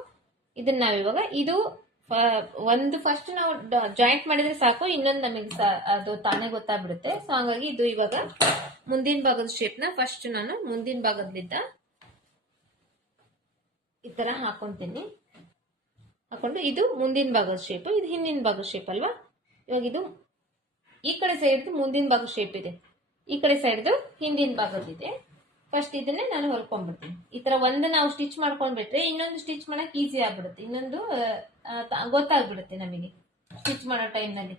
ಇದನ್ನ ನಾವಿವಾಗ ಇದು ಒಂದು ಫಸ್ಟ್ ನಾವು ಜಾಯಿಂಟ್ ಮಾಡಿದ್ರೆ ಸಾಕು, ಇನ್ನೊಂದು ನಮಗೆ ಅದು ತಾನೇ ಗೊತ್ತಾಗ್ಬಿಡುತ್ತೆ. ಸೊ ಹಂಗಾಗಿ ಇದು ಇವಾಗ ಮುಂದಿನ ಭಾಗದ ಶೇಪ್ ನ ಫಸ್ಟ್ ನಾನು ಮುಂದಿನ ಭಾಗದಿಂದ ಈ ತರ ಹಾಕೊಂತೀನಿ. ಹಾಕೊಂಡು ಇದು ಮುಂದಿನ ಭಾಗದ ಶೇಪ್, ಇದು ಹಿಂದಿನ ಭಾಗದ ಶೇಪ್ ಅಲ್ವಾ. ಇವಾಗ ಇದು ಈ ಕಡೆ ಸೈಡ್ ಮುಂದಿನ ಭಾಗದ ಶೇಪ್ ಇದೆ, ಈ ಕಡೆ ಸೈಡ್ ಹಿಂದಿನ ಭಾಗದಿದೆ. ಫಸ್ಟ್ ಇದನ್ನೇ ನಾನು ಹೊಲ್ಕೊಂಡ್ಬಿಡ್ತೀನಿ. ಈ ತರ ಒಂದು ನಾವು ಸ್ಟಿಚ್ ಮಾಡ್ಕೊಂಡ್ಬಿಟ್ರೆ ಇನ್ನೊಂದು ಸ್ಟಿಚ್ ಮಾಡಕ್ ಈಸಿ ಆಗ್ಬಿಡುತ್ತೆ, ಇನ್ನೊಂದು ಗೊತ್ತಾಗ್ಬಿಡುತ್ತೆ ನಮಗೆ ಸ್ಟಿಚ್ ಮಾಡೋ ಟೈಮ್ ನಲ್ಲಿ.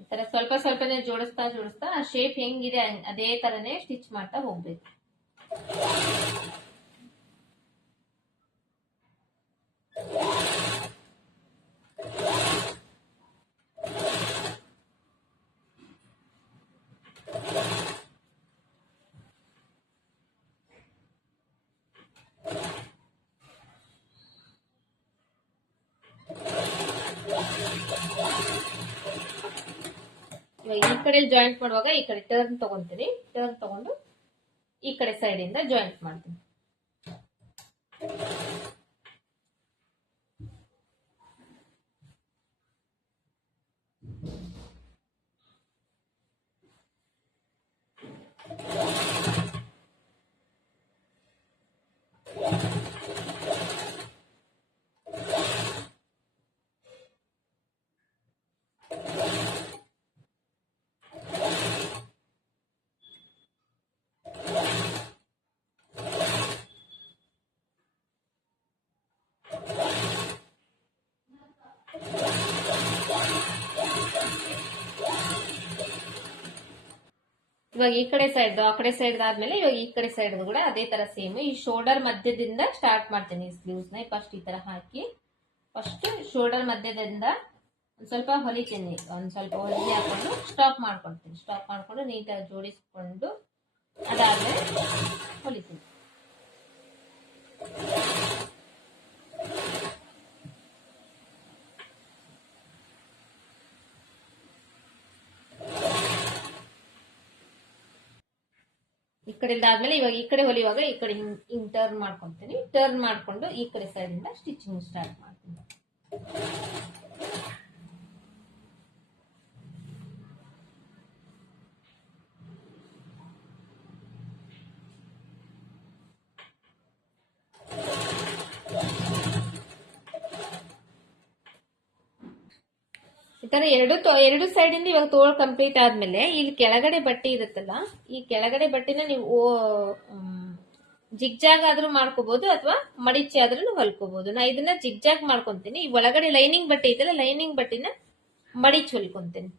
ಈ ತರ ಸ್ವಲ್ಪ ಸ್ವಲ್ಪ ಸ್ವಲ್ಪನೇ ಜೋಡಿಸ್ತಾ ಜೋಡಿಸ್ತಾ ಆ ಶೇಪ್ ಹೆಂಗಿದೆ ಅದೇ ತರನೇ ಸ್ಟಿಚ್ ಮಾಡ್ತಾ ಹೋಗ್ಬೇಕು. ಈ ಕಡೆ ಜಾಯಿಂಟ್ ಮಾಡುವಾಗ ಈ ಕಡೆ ಟರ್ನ್ ತಗೊಂತೀನಿ. ಟರ್ನ್ ತಗೊಂಡು ಈ ಕಡೆ ಸೈಡ್ ಇಂದ ಜಾಯಿಂಟ್ ಮಾಡ್ತೀನಿ. ಇವಾಗ ಈ ಕಡೆ ಸೈಡ್ ಆ ಕಡೆ ಸೈಡ್ ಆದ್ಮೇಲೆ ಇವಾಗ ಈ ಕಡೆ ಸೈಡ್ ಕೂಡ ಅದೇ ತರ ಸೇಮ್ ಈ ಶೋಲ್ಡರ್ ಮಧ್ಯದಿಂದ ಸ್ಟಾರ್ಟ್ ಮಾಡ್ತೀನಿ. ಸ್ಲೀವ್ಸ್ ನ ಫಸ್ಟ್ ಈ ತರ ಹಾಕಿ ಫಸ್ಟ್ ಶೋಲ್ಡರ್ ಮಧ್ಯದಿಂದ ಒಂದ್ ಸ್ವಲ್ಪ ಹೊಲಿತೀನಿ. ಒಂದ್ ಸ್ವಲ್ಪ ಹೊಲಿಗೆ ಹಾಕೊಂಡು ಸ್ಟಾಪ್ ಮಾಡ್ಕೊಳ್ತೀನಿ. ಸ್ಟಾಪ್ ಮಾಡ್ಕೊಂಡು ನೀಟಾಗಿ ಜೋಡಿಸ್ಕೊಂಡು ಅದಾದ್ಮೇಲೆ ಹೊಲಿತೀನಿ. ಈ ಕಡೆ ಆದ್ಮೇಲೆ ಇವಾಗ ಈ ಕಡೆ ಹೊಲಿಯುವಾಗ ಈ ಕಡೆ ಹಿಂಗ್ ಟರ್ನ್ ಮಾಡ್ಕೊಂತೀನಿ. ಟರ್ನ್ ಮಾಡ್ಕೊಂಡು ಈ ಕಡೆ ಸೈಡ್ ಇಂದ ಸ್ಟಿಚಿಂಗ್ ಸ್ಟಾರ್ಟ್ ಮಾಡ್ತೀನಿ. ಈ ತರ ಎರಡು ಸೈಡ್ ಇಂದ ಇವಾಗ ತೋಳ್ ಕಂಪ್ಲೀಟ್ ಆದ್ಮೇಲೆ ಇಲ್ಲಿ ಕೆಳಗಡೆ ಬಟ್ಟೆ ಇರುತ್ತಲ್ಲ, ಈ ಕೆಳಗಡೆ ಬಟ್ಟೆನ ನೀವು ಜಿಗ್ಜಾಗ್ ಆದ್ರೂ ಮಾಡ್ಕೋಬಹುದು ಅಥವಾ ಮಡಿಚಿ ಆದ್ರೂ ಹೊಲ್ಕೋಬಹುದು. ನಾ ಇದನ್ನ ಜಿಗ್ಜಾಗ್ ಮಾಡ್ಕೊಂತೀನಿ. ಈ ಒಳಗಡೆ ಲೈನಿಂಗ್ ಬಟ್ಟೆ ಇದೆಲ್ಲ, ಲೈನಿಂಗ್ ಬಟ್ಟೆನ ಮಡಿಚಿ ಹೊಲ್ಕೊಂತೀನಿ.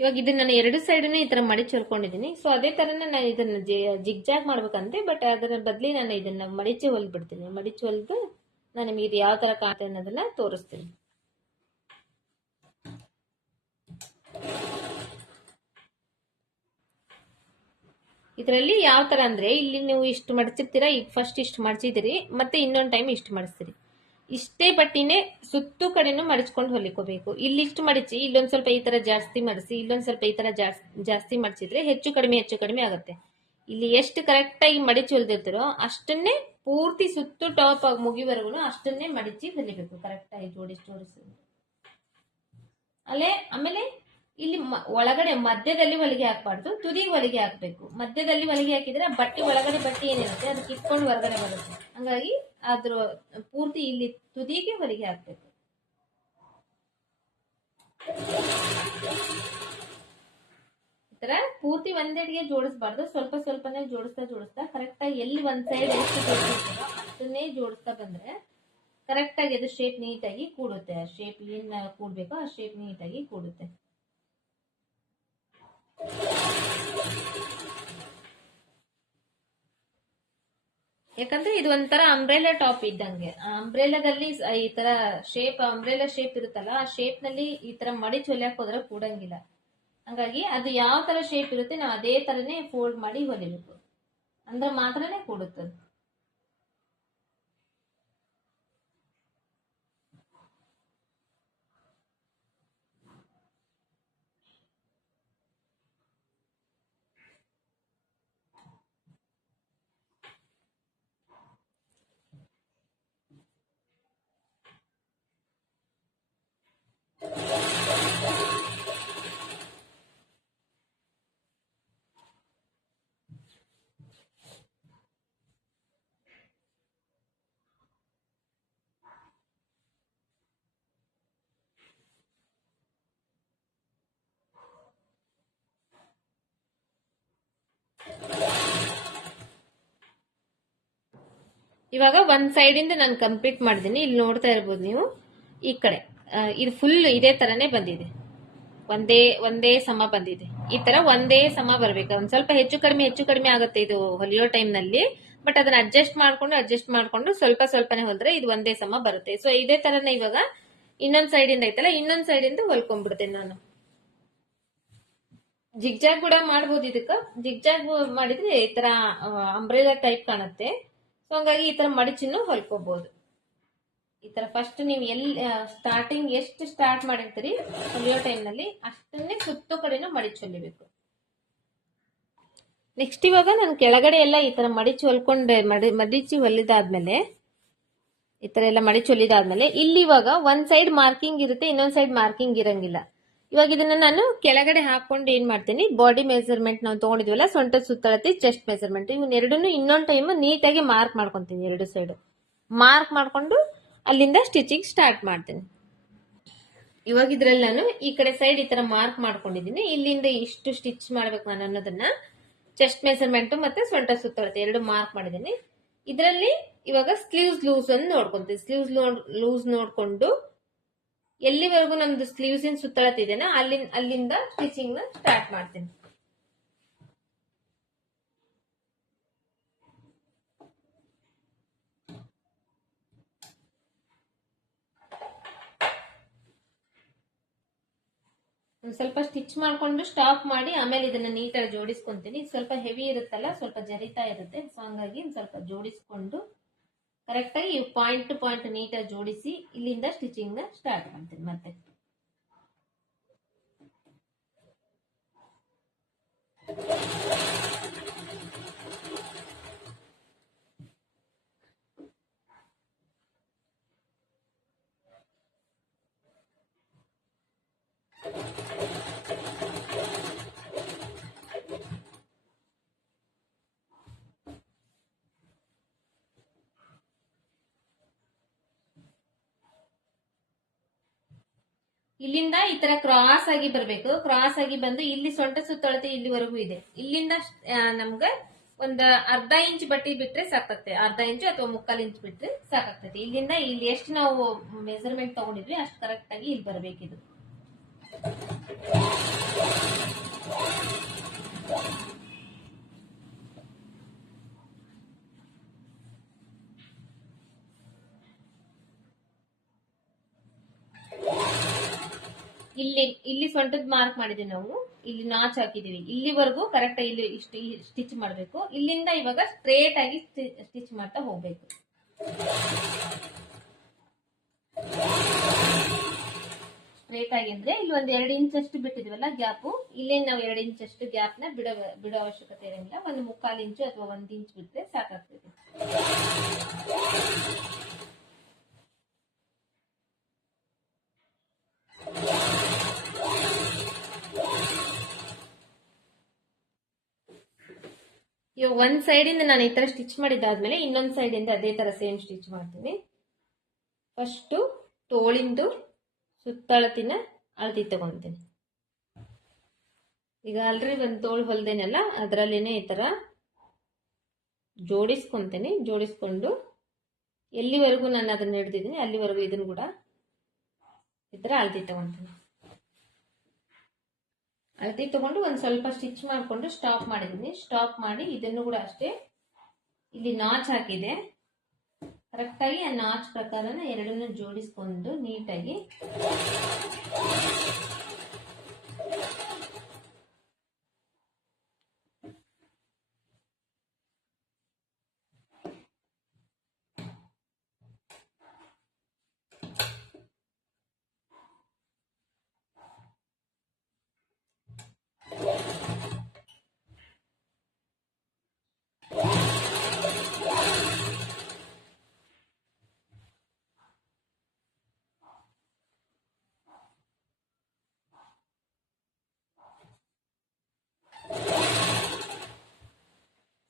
ಇವಾಗ ಇದನ್ನ ನಾನು ಎರಡು ಸೈಡ್ನು ಈ ತರ ಮಡಿಚಿ ಹೊಲ್ಕೊಂಡಿದ್ದೀನಿ. ಸೊ ಅದೇ ತರನೇ ನಾನು ಇದನ್ನ ಜಿಗ್ಜಾಗ್ ಮಾಡ್ಬೇಕಂತೆ, ಬಟ್ ಅದರ ಬದ್ಲಿ ನಾನು ಇದನ್ನ ಮಡಿಚಿ ಹೊಲ್ಬಿಡ್ತೀನಿ. ಮಡಿಚಿ ಹೊಲ್ದು ನಾನು ನಿಮಗೆ ಇದು ಯಾವ ತರ ಕಾಣುತ್ತೆ ಅನ್ನೋದನ್ನ ತೋರಿಸ್ತೀನಿ. ಇದರಲ್ಲಿ ಯಾವ ತರ ಅಂದ್ರೆ, ಇಲ್ಲಿ ನೀವು ಇಷ್ಟು ಮಡಚಿರ್ತೀರಾ, ಈಗ ಫಸ್ಟ್ ಇಷ್ಟು ಮಡಚಿದಿರಿ, ಮತ್ತೆ ಇನ್ನೊಂದು ಟೈಮ್ ಇಷ್ಟು ಮಡಿಸ್ತೀರಿ. ಇಷ್ಟೇ ಬಟ್ಟಿನೇ ಸುತ್ತು ಕಡೆನೂ ಮಡಚ್ಕೊಂಡು ಹೊಲಿಕೋಬೇಕು. ಇಲ್ಲಿಷ್ಟು ಮಡಚಿ ಇಲ್ಲೊಂದ್ ಸ್ವಲ್ಪ ಈ ತರ ಜಾಸ್ತಿ ಮಡಿಸಿ, ಇಲ್ಲೊಂದ್ ಸ್ವಲ್ಪ ಈ ತರ ಜಾಸ್ತಿ ಮಡಚಿದ್ರೆ ಹೆಚ್ಚು ಕಡಿಮೆ ಆಗುತ್ತೆ. ಇಲ್ಲಿ ಎಷ್ಟು ಕರೆಕ್ಟ್ ಆಗಿ ಮಡಿಚಿ ಹೊಲ್ದಿರ್ತೀರೋ ಅಷ್ಟನ್ನೇ ಪೂರ್ತಿ ಸುತ್ತು ಟಾಪ್ ಮುಗಿವರೆಗೂ ಅಷ್ಟನ್ನೇ ಮಡಿಚಿ ಹೊಲಿಬೇಕು. ಕರೆಕ್ಟ್ ಆಗಿ ಜೋಡಿಸಿ ಆಮೇಲೆ ಇಲ್ಲಿ ಒಳಗಡೆ ಮಧ್ಯದಲ್ಲಿ ಹೊಲಿಗೆ ಹಾಕ್ಬಾರ್ದು, ತುದಿಗೆ ಹೊಲಿಗೆ ಹಾಕ್ಬೇಕು. ಮಧ್ಯದಲ್ಲಿ ಹೊಲಿಗೆ ಹಾಕಿದ್ರೆ ಬಟ್ಟೆ ಒಳಗಡೆ ಬಟ್ಟೆ ಏನಿರುತ್ತೆ ಅದು ಕಿತ್ಕೊಂಡು ಹೊರಗಡೆ ಬರುತ್ತೆ. ಹಂಗಾಗಿ ಅದ್ರ ಪೂರ್ತಿ ಇಲ್ಲಿ ತುದಿಗೆ ಹೊಲಿಗೆ ಹಾಕ್ಬೇಕು. ಈ ತರ ಪೂರ್ತಿ ಒಂದೆಡೆಗೆ ಜೋಡಿಸಬಾರ್ದು, ಸ್ವಲ್ಪ ಸ್ವಲ್ಪನೇ ಜೋಡಿಸ್ತಾ ಕರೆಕ್ಟ್ ಆಗಿ ಎಲ್ಲಿ ಒಂದ್ ಸೈಡ್ ಎಷ್ಟು ಜೋಡಿಸ್ತೀರೋ ಅಷ್ಟನ್ನೇ ಜೋಡಿಸ್ತಾ ಬಂದ್ರೆ ಕರೆಕ್ಟ್ ಆಗಿ ಅದು ಶೇಪ್ ನೀಟಾಗಿ ಕೂಡುತ್ತೆ. ಶೇಪ್ ಏನ್ ಕೂಡ್ಬೇಕೋ ಆ ಶೇಪ್ ನೀಟಾಗಿ ಕೂಡುತ್ತೆ. ಯಾಕಂದ್ರೆ ಇದು ಒಂಥರ ಅಂಬ್ರೆಲಾ ಟಾಪ್ ಇದ್ದಂಗೆ. ಆ ಅಂಬ್ರೆಲಾದಲ್ಲಿ ಈ ತರ ಶೇಪ್, ಅಂಬ್ರೆಲಾ ಶೇಪ್ ಇರುತ್ತಲ್ಲ, ಆ ಶೇಪ್ ನಲ್ಲಿ ಈ ತರ ಮಡಿಚ್ ಹೊಲಿಯಕ್ ಹೋದ್ರೆ ಕೂಡಂಗಿಲ್ಲ. ಹಂಗಾಗಿ ಅದು ಯಾವ ತರ ಶೇಪ್ ಇರುತ್ತೆ ನಾವು ಅದೇ ತರನೇ ಫೋಲ್ಡ್ ಮಾಡಿ ಹೊಲಿಬೇಕು, ಅಂದ್ರೆ ಮಾತ್ರನೇ ಕೂಡುತ್ತದೆ. ಇವಾಗ ಒಂದ್ ಸೈಡ್ ಇಂದ ನಾನು ಕಂಪ್ಲೀಟ್ ಮಾಡಿದೀನಿ. ಇಲ್ಲಿ ನೋಡ್ತಾ ಇರ್ಬೋದು ನೀವು, ಈ ಕಡೆ ಇದು ಫುಲ್ ಇದೇ ತರನೇ ಬಂದಿದೆ, ಒಂದೇ ಒಂದೇ ಸಮ ಬಂದಿದೆ. ಈ ತರ ಒಂದೇ ಸಮ ಬರ್ಬೇಕು. ಒಂದ್ ಸ್ವಲ್ಪ ಹೆಚ್ಚು ಕಡಿಮೆ ಆಗುತ್ತೆ ಇದು ಹೊಲಿಯೋ ಟೈಮ್ ನಲ್ಲಿ, ಬಟ್ ಅದನ್ನ ಅಡ್ಜಸ್ಟ್ ಮಾಡ್ಕೊಂಡು ಸ್ವಲ್ಪ ಸ್ವಲ್ಪನೇ ಹೊಲಿದ್ರೆ ಇದು ಒಂದೇ ಸಮ ಬರುತ್ತೆ. ಸೊ ಇದೇ ತರನೇ ಇವಾಗ ಇನ್ನೊಂದ್ ಸೈಡ್ ಇಂದ ಐತಲ್ಲ, ಇನ್ನೊಂದ್ ಸೈಡ್ ಇಂದ ಹೊಲ್ಕೊಂಡ್ಬಿಡ್ತೇನೆ ನಾನು. ಜಿಗ್ಜಾಗ್ ಕೂಡ ಮಾಡ್ಬೋದು. ಇದಕ್ಕ ಜಿಗ್ಜಾಗ್ ಮಾಡಿದ್ರೆ ಈ ತರ ಅಂಬ್ರೆಲಾ ಟೈಪ್ ಕಾಣುತ್ತೆ. ಸೊ ಹಂಗಾಗಿ ಈ ತರ ಮಡಿಚಿನ್ನು ಹೊಲ್ಕೋಬಹುದು. ಈ ತರ ಫಸ್ಟ್ ನೀವು ಎಲ್ಲಿ ಸ್ಟಾರ್ಟಿಂಗ್ ಎಷ್ಟು ಸ್ಟಾರ್ಟ್ ಮಾಡಿರ್ತೀರಿ ಹೊಲಿಯೋ ಟೈಮ್ ನಲ್ಲಿ ಅಷ್ಟನ್ನೇ ಸುತ್ತು ಕಡೆನೂ ಮಡಿಚ್ ಹೊಲಿಬೇಕು. ನೆಕ್ಸ್ಟ್ ಇವಾಗ ನಾನು ಕೆಳಗಡೆ ಎಲ್ಲ ಈ ತರ ಮಡಿಚಿ ಹೊಲ್ಕೊಂಡೆ, ಮಡಿಚಿ ಹೊಲಿದಾದ್ಮೇಲೆ ಈ ತರ ಎಲ್ಲ ಮಡಿಚಿ ಹೊಲಿದಾದ್ಮೇಲೆ ಇಲ್ಲಿ ಇವಾಗ ಒಂದ್ ಸೈಡ್ ಮಾರ್ಕಿಂಗ್ ಇರುತ್ತೆ, ಇನ್ನೊಂದ್ ಸೈಡ್ ಮಾರ್ಕಿಂಗ್ ಇರಂಗಿಲ್ಲ. ಇವಾಗ ಇದನ್ನ ನಾನು ಕೆಳಗಡೆ ಹಾಕೊಂಡು ಏನ್ ಮಾಡ್ತೀನಿ, ಬಾಡಿ ಮೆಜರ್ಮೆಂಟ್ ನಾವು ತಗೊಂಡಿದ್ವಲ್ಲ, ಸೊಂಟ ಸುತ್ತಳತೆ, ಚೆಸ್ಟ್ ಮೆಜರ್ಮೆಂಟ್, ಇವನ್ ಎರಡನ್ನೂ ಇನ್ನೊಂದ್ ಟೈಮ್ ನೀಟಾಗಿ ಮಾರ್ಕ್ ಮಾಡ್ಕೊಂತೀನಿ. ಎರಡು ಸೈಡ್ ಮಾರ್ಕ್ ಮಾಡ್ಕೊಂಡು ಅಲ್ಲಿಂದ ಸ್ಟಿಚಿಂಗ್ ಸ್ಟಾರ್ಟ್ ಮಾಡ್ತೀನಿ. ಇವಾಗ ಇದ್ರಲ್ಲಿ ನಾನು ಈ ಕಡೆ ಸೈಡ್ ಈ ತರ ಮಾರ್ಕ್ ಮಾಡ್ಕೊಂಡಿದ್ದೀನಿ. ಇಲ್ಲಿಂದ ಇಷ್ಟು ಸ್ಟಿಚ್ ಮಾಡ್ಬೇಕು ನಾನು ಅನ್ನೋದನ್ನ, ಚೆಸ್ಟ್ ಮೆಜರ್ಮೆಂಟ್ ಮತ್ತೆ ಸೊಂಟ ಸುತ್ತಳತೆ ಎರಡು ಮಾರ್ಕ್ ಮಾಡಿದ್ದೀನಿ. ಇದರಲ್ಲಿ ಇವಾಗ ಸ್ಲೀವ್ಸ್ ಲೂಸ್ ಅನ್ನು ನೋಡ್ಕೊಂತೀನಿ. ಸ್ಲೀವ್ಸ್ ಲೂಸ್ ನೋಡ್ಕೊಂಡು ಎಲ್ಲಿವರೆಗೂ ನಮ್ದು ಸ್ಲೀವ್ಸ್ ಇನ್ ಸುತ್ತಳತೆ ಇದೆನಾ ಅಲ್ಲಿಂದ ಸ್ಟಿಚಿಂಗ್ ನ ಸ್ಟಾರ್ಟ್ ಮಾಡ್ತೀನಿ. ಒಂದ್ ಸ್ವಲ್ಪ ಸ್ಟಿಚ್ ಮಾಡ್ಕೊಂಡು ಸ್ಟಾಪ್ ಮಾಡಿ ಆಮೇಲೆ ಇದನ್ನ ನೀಟಾಗಿ ಜೋಡಿಸ್ಕೊಂತೀನಿ. ಸ್ವಲ್ಪ ಹೆವಿ ಇರುತ್ತಲ್ಲ, ಸ್ವಲ್ಪ ಜರಿತಾ ಇರುತ್ತೆ. ಸೊ ಹಂಗಾಗಿ ಒಂದ್ ಸ್ವಲ್ಪ ಜೋಡಿಸ್ಕೊಂಡು ಕರೆಕ್ಟ್ ಆಗಿ ಪಾಯಿಂಟ್ ಟು ಪಾಯಿಂಟ್ ನೀಟಾಗಿ ಜೋಡಿಸಿ ಇಲ್ಲಿಂದ ಸ್ಟಿಚಿಂಗ್ ನ ಸ್ಟಾರ್ಟ್ ಮಾಡ್ತೀನಿ. ಮತ್ತೆ ಇಲ್ಲಿಂದ ಈ ತರ ಕ್ರಾಸ್ ಆಗಿ ಬರ್ಬೇಕು. ಕ್ರಾಸ್ ಆಗಿ ಬಂದು ಇಲ್ಲಿ ಸೊಂಟ ಸುತ್ತಳತೆ ಇಲ್ಲಿವರೆಗೂ ಇದೆ. ಇಲ್ಲಿಂದ ನಮ್ಗ ಒಂದ್ ಅರ್ಧ ಇಂಚ್ ಬಟ್ಟಿ ಬಿಟ್ರೆ ಸಾಕಾಗ್ತದೆ, ಅರ್ಧ ಇಂಚು ಅಥವಾ 3/4 ಇಂಚ್ ಬಿಟ್ರೆ ಸಾಕಾಗ್ತದೆ. ಇಲ್ಲಿಂದ ಇಲ್ಲಿ ಎಷ್ಟು ನಾವು ಮೆಜರ್ಮೆಂಟ್ ತಗೊಂಡಿದ್ವಿ ಅಷ್ಟು ಕರೆಕ್ಟ್ ಆಗಿ ಇಲ್ಲಿ ಬರ್ಬೇಕಿದು. ಇಲ್ಲಿ ಸೊಂಟದ ಮಾರ್ಕ್ ಮಾಡಿದೀವಿ ನಾವು, ಇಲ್ಲಿ ನಾಚ್ ಹಾಕಿದೀವಿ, ಇಲ್ಲಿವರೆಗೂ ಕರೆಕ್ಟ್ ಇಲ್ಲಿ ಸ್ಟಿಚ್ ಮಾಡಬೇಕು. ಇಲ್ಲಿಂದ ಇವಾಗ ಸ್ಟ್ರೇಟ್ ಆಗಿ ಸ್ಟಿಚ್ ಮಾಡ್ತಾ ಹೋಗ್ಬೇಕು. ಸ್ಟ್ರೇಟ್ ಆಗಿ ಅಂದ್ರೆ ಇಲ್ಲಿ ಒಂದ್ 2 ಇಂಚ್ ಅಷ್ಟು ಬಿಟ್ಟಿದ್ವಲ್ಲ ಗ್ಯಾಪ್, ಇಲ್ಲೇ ನಾವು 2 ಇಂಚ್ ಅಷ್ಟು ಗ್ಯಾಪ್ ನ ಬಿಡೋ ಅವಶ್ಯಕತೆ ಇರಂಗಿಲ್ಲ. ಒಂದು 3/4 ಇಂಚು ಅಥವಾ 1 ಇಂಚ್ ಬಿಟ್ರೆ ಸಾಕಾಗ್ತದೆ. ಇವಾಗ ಒಂದ್ ಸೈಡ್ ಇಂದ ನಾನು ಈ ತರ ಸ್ಟಿಚ್ ಮಾಡಿದ್ದಾದ್ಮೇಲೆ ಇನ್ನೊಂದ್ ಸೈಡ್ ಇಂದ ಅದೇ ತರ ಸೇಮ್ ಸ್ಟಿಚ್ ಮಾಡ್ತೀನಿ. ಫಸ್ಟ್ ತೋಳಿಂದು ಸುತ್ತಳತಿನ ಅಳತಿ ತಗೊಂತೀನಿ. ಈಗ ಆಲ್ರೆಡಿ ಒಂದ್ ತೋಳು ಹೊಲ್ದೇನಲ್ಲ, ಅದ್ರಲ್ಲೇನೆ ಈ ತರ ಜೋಡಿಸ್ಕೊಂತೀನಿ. ಜೋಡಿಸ್ಕೊಂಡು ಎಲ್ಲಿವರೆಗೂ ನಾನು ಅದನ್ನ ಹಿಡ್ದಿದ್ದೀನಿ ಅಲ್ಲಿವರೆಗೂ ಇದನ್ನು ಕೂಡ ಈ ತರ ಅಳತಿ ತಗೊಂತೀನಿ. ಅಳತಿ ತಗೊಂಡು ಒಂದ್ ಸ್ವಲ್ಪ ಸ್ಟಿಚ್ ಮಾಡ್ಕೊಂಡು ಸ್ಟಾಪ್ ಮಾಡಿದೀನಿ. ಸ್ಟಾಪ್ ಮಾಡಿ ಇದನ್ನು ಕೂಡ ಅಷ್ಟೇ ಇಲ್ಲಿ ನಾಚ್ ಹಾಕಿದೆ, ಕರೆಕ್ಟಾಗಿ ಆ ನಾಚ್ ಪ್ರಕಾರನ ಎರಡನ್ನೂ ಜೋಡಿಸ್ಕೊಂಡು ನೀಟಾಗಿ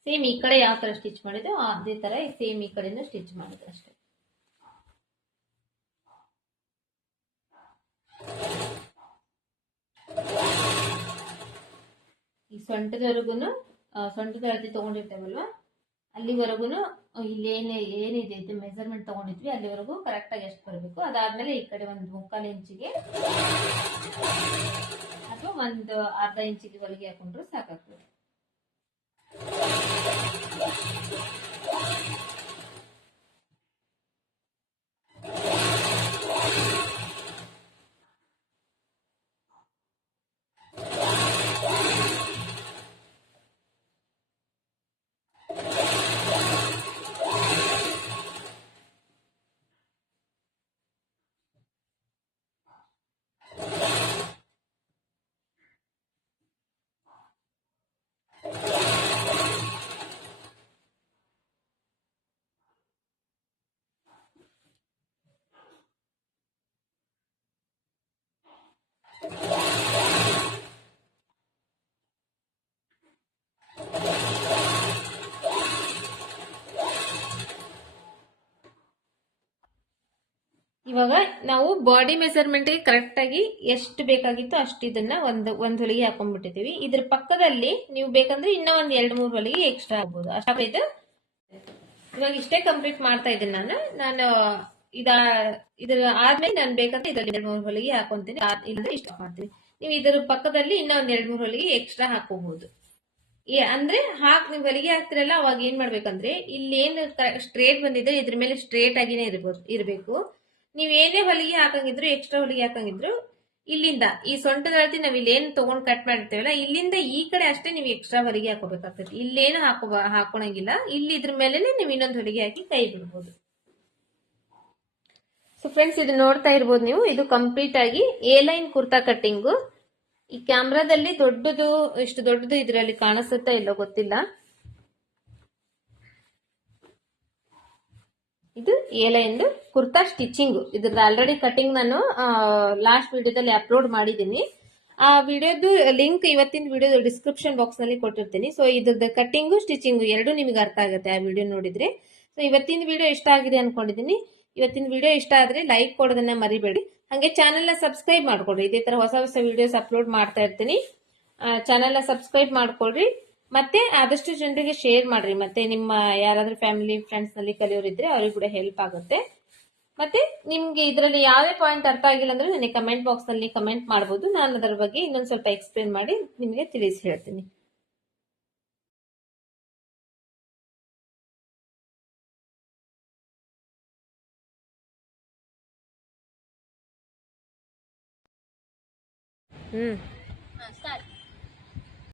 ಸೇಮ್ ಈ ಕಡೆ ಯಾವ ತರ ಸ್ಟಿಚ್ ಮಾಡಿದೆ ಅದೇ ತರ ಸೇಮ್ ಈ ಕಡೆನೂ ಸ್ಟಿಚ್ ಮಾಡಿದೆ ಅಷ್ಟೇ. ಈ ಸೊಂಟದವರೆಗೂ ಸೊಂಟದ ಅಳತೆ ತಗೊಂಡಿರ್ತೇವಲ್ವಾ ಅಲ್ಲಿವರೆಗೂ ಇಲ್ಲಿ ಏನಿದೆ ಇದು ಮೆಜರ್ಮೆಂಟ್ ತಗೊಂಡಿದ್ವಿ ಅಲ್ಲಿವರೆಗೂ ಕರೆಕ್ಟಾಗಿ ಎಷ್ಟು ಬರಬೇಕು. ಅದಾದ್ಮೇಲೆ ಈ ಕಡೆ ಒಂದು 3/4 ಇಂಚಿಗೆ ಅಥವಾ ಒಂದು ಅರ್ಧ ಇಂಚಿಗೆ ಹೊಲಿಗೆ ಹಾಕೊಂಡ್ರು ಸಾಕಾಗ್ತದೆ. ಇವಾಗ ನಾವು ಬಾಡಿ ಮೆಜರ್ಮೆಂಟ್ ಗೆ ಕರೆಕ್ಟ್ ಆಗಿ ಎಷ್ಟು ಬೇಕಾಗಿತ್ತು ಅಷ್ಟು ಇದನ್ನ ಒಂದು ಹೊಲಿಗೆ ಹಾಕೊಂಡ್ಬಿಟ್ಟಿದೀವಿ. ಇದ್ರ ಪಕ್ಕದಲ್ಲಿ ನೀವು ಬೇಕಂದ್ರೆ ಇನ್ನೂ ಒಂದ್ 2-3 ಹೊಲಿಗೆ ಎಕ್ಸ್ಟ್ರಾ ಆಗ್ಬೋದು ಅಷ್ಟ. ಇದು ಇವಾಗ ಇಷ್ಟೇ ಕಂಪ್ಲೀಟ್ ಮಾಡ್ತಾ ಇದ್ದೀನಿ ನಾನು ಇದ್ರ ಆದ್ಮೇಲೆ ನಾನು ಬೇಕಂದ್ರೆ ಇದ್ರಲ್ಲಿ 2-3 ಹೊಲಿಗೆ ಹಾಕೊಂತೀನಿ, ಇಲ್ಲಂದ್ರೆ ಇಷ್ಟ ಮಾಡ್ತೀನಿ. ನೀವು ಇದ್ರ ಪಕ್ಕದಲ್ಲಿ ಇನ್ನೂ ಒಂದ್ 2-3 ಹೊಲಿಗೆ ಎಕ್ಸ್ಟ್ರಾ ಹಾಕೋಬಹುದು. ಅಂದ್ರೆ ನೀವು ಹೊಲಿಗೆ ಹಾಕ್ತಿರಲ್ಲ ಅವಾಗ ಏನ್ ಮಾಡ್ಬೇಕಂದ್ರೆ ಇಲ್ಲಿ ಏನ್ ಸ್ಟ್ರೇಟ್ ಬಂದಿದೆ ಇದ್ರ ಮೇಲೆ ಸ್ಟ್ರೇಟ್ ಆಗಿನೇ ಇರ್ಬೇಕು. ನೀವ್ ಏನೇ ಹೊಲಿಗೆ ಹಾಕಂಗಿದ್ರು ಎಕ್ಸ್ಟ್ರಾ ಹೊಲಿಗೆ ಹಾಕಂಗಿದ್ರು ಇಲ್ಲಿಂದ ಈ ಸೊಂಟದ ಅಳತೆ ನಾವ್ ಇಲ್ಲಿ ಏನ್ ತಗೊಂಡ್ ಕಟ್ ಮಾಡಿರ್ತೇವಲ್ಲ ಇಲ್ಲಿಂದ ಈ ಕಡೆ ಅಷ್ಟೇ ನೀವು ಎಕ್ಸ್ಟ್ರಾ ಹೊಲಿಗೆ ಹಾಕೋಬೇಕಾಗ್ತದೆ. ಇಲ್ಲೇನು ಹಾಕೋಣಂಗಿಲ್ಲ. ಇಲ್ಲಿ ಇದ್ರ ಮೇಲೆ ನೀವು ಇನ್ನೊಂದು ಹೊಲಿಗೆ ಹಾಕಿ ಕೈ ಬಿಡ್ಬೋದು. ಸೊ ಫ್ರೆಂಡ್ಸ್ ಇದು ನೋಡ್ತಾ ಇರ್ಬೋದು ನೀವು, ಇದು ಕಂಪ್ಲೀಟ್ ಆಗಿ ಎ ಲೈನ್ ಕುರ್ತಾ ಕಟ್ಟಿಂಗು. ಈ ಕ್ಯಾಮ್ರಾದಲ್ಲಿ ದೊಡ್ಡದು ಎಷ್ಟು ದೊಡ್ಡದು ಇದರಲ್ಲಿ ಕಾಣಿಸುತ್ತಾ ಇಲ್ಲೋ ಗೊತ್ತಿಲ್ಲ. ಇದು ಎ ಲೈನ್ ಕುರ್ತಾ ಸ್ಟಿಚಿಂಗ್. ಇದ್ರದ್ದು ಆಲ್ರೆಡಿ ಕಟಿಂಗ್ ನಾನು ಲಾಸ್ಟ್ ವಿಡಿಯೋದಲ್ಲಿ ಅಪ್ಲೋಡ್ ಮಾಡಿದ್ದೀನಿ. ಆ ವಿಡಿಯೋದು ಲಿಂಕ್ ಇವತ್ತಿನ ವಿಡಿಯೋ ಡಿಸ್ಕ್ರಿಪ್ಷನ್ ಬಾಕ್ಸ್ ನಲ್ಲಿ ಕೊಟ್ಟಿರ್ತೀನಿ. ಸೊ ಇದ್ರದ್ದು ಕಟಿಂಗು ಸ್ಟಿಚಿಂಗ್ ಎರಡು ನಿಮಗೆ ಅರ್ಥ ಆಗುತ್ತೆ ಆ ವಿಡಿಯೋ ನೋಡಿದ್ರೆ. ಸೊ ಇವತ್ತಿನ ವಿಡಿಯೋ ಇಷ್ಟ ಆಗಿದೆ ಅನ್ಕೊಂಡಿದ್ದೀನಿ. ಇವತ್ತಿನ ವಿಡಿಯೋ ಇಷ್ಟ ಆದ್ರೆ ಲೈಕ್ ಕೊಡೋದನ್ನ ಮರಿಬೇಡಿ. ಹಾಗೆ ಚಾನೆಲ್ ನ ಸಬ್ಸ್ಕ್ರೈಬ್ ಮಾಡ್ಕೊಡ್ರಿ. ಇದೇ ತರ ಹೊಸ ಹೊಸ ವಿಡಿಯೋಸ್ ಅಪ್ಲೋಡ್ ಮಾಡ್ತಾ ಇರ್ತೀನಿ. ಚಾನೆಲ್ ನ ಸಬ್ಸ್ಕ್ರೈಬ್ ಮಾಡ್ಕೊಡ್ರಿ. ಮತ್ತೆ ಆದಷ್ಟು ಜನರಿಗೆ ಶೇರ್ ಮಾಡ್ರಿ. ಮತ್ತೆ ನಿಮ್ಮ ಯಾರಾದ್ರೂ ಫ್ಯಾಮಿಲಿ ಫ್ರೆಂಡ್ಸ್ ನಲ್ಲಿ ಕಲಿಯೋರಿದ್ರೆ ಅವ್ರಿಗೆ ಕೂಡ ಹೆಲ್ಪ್ ಆಗುತ್ತೆ. ಮತ್ತೆ ನಿಮ್ಗೆ ಇದರಲ್ಲಿ ಯಾವುದೇ ಪಾಯಿಂಟ್ ಅರ್ಥ ಆಗಿಲ್ಲ ಅಂದ್ರೆ ನನಗೆ ಕಮೆಂಟ್ ಬಾಕ್ಸ್ ನಲ್ಲಿ ಕಮೆಂಟ್ ಮಾಡಬಹುದು. ನಾನು ಅದರ ಬಗ್ಗೆ ಇನ್ನೊಂದು ಸ್ವಲ್ಪ ಎಕ್ಸ್ಪ್ಲೇನ್ ಮಾಡಿ ನಿಮಗೆ ತಿಳಿಸಿ ಹೇಳ್ತೀನಿ.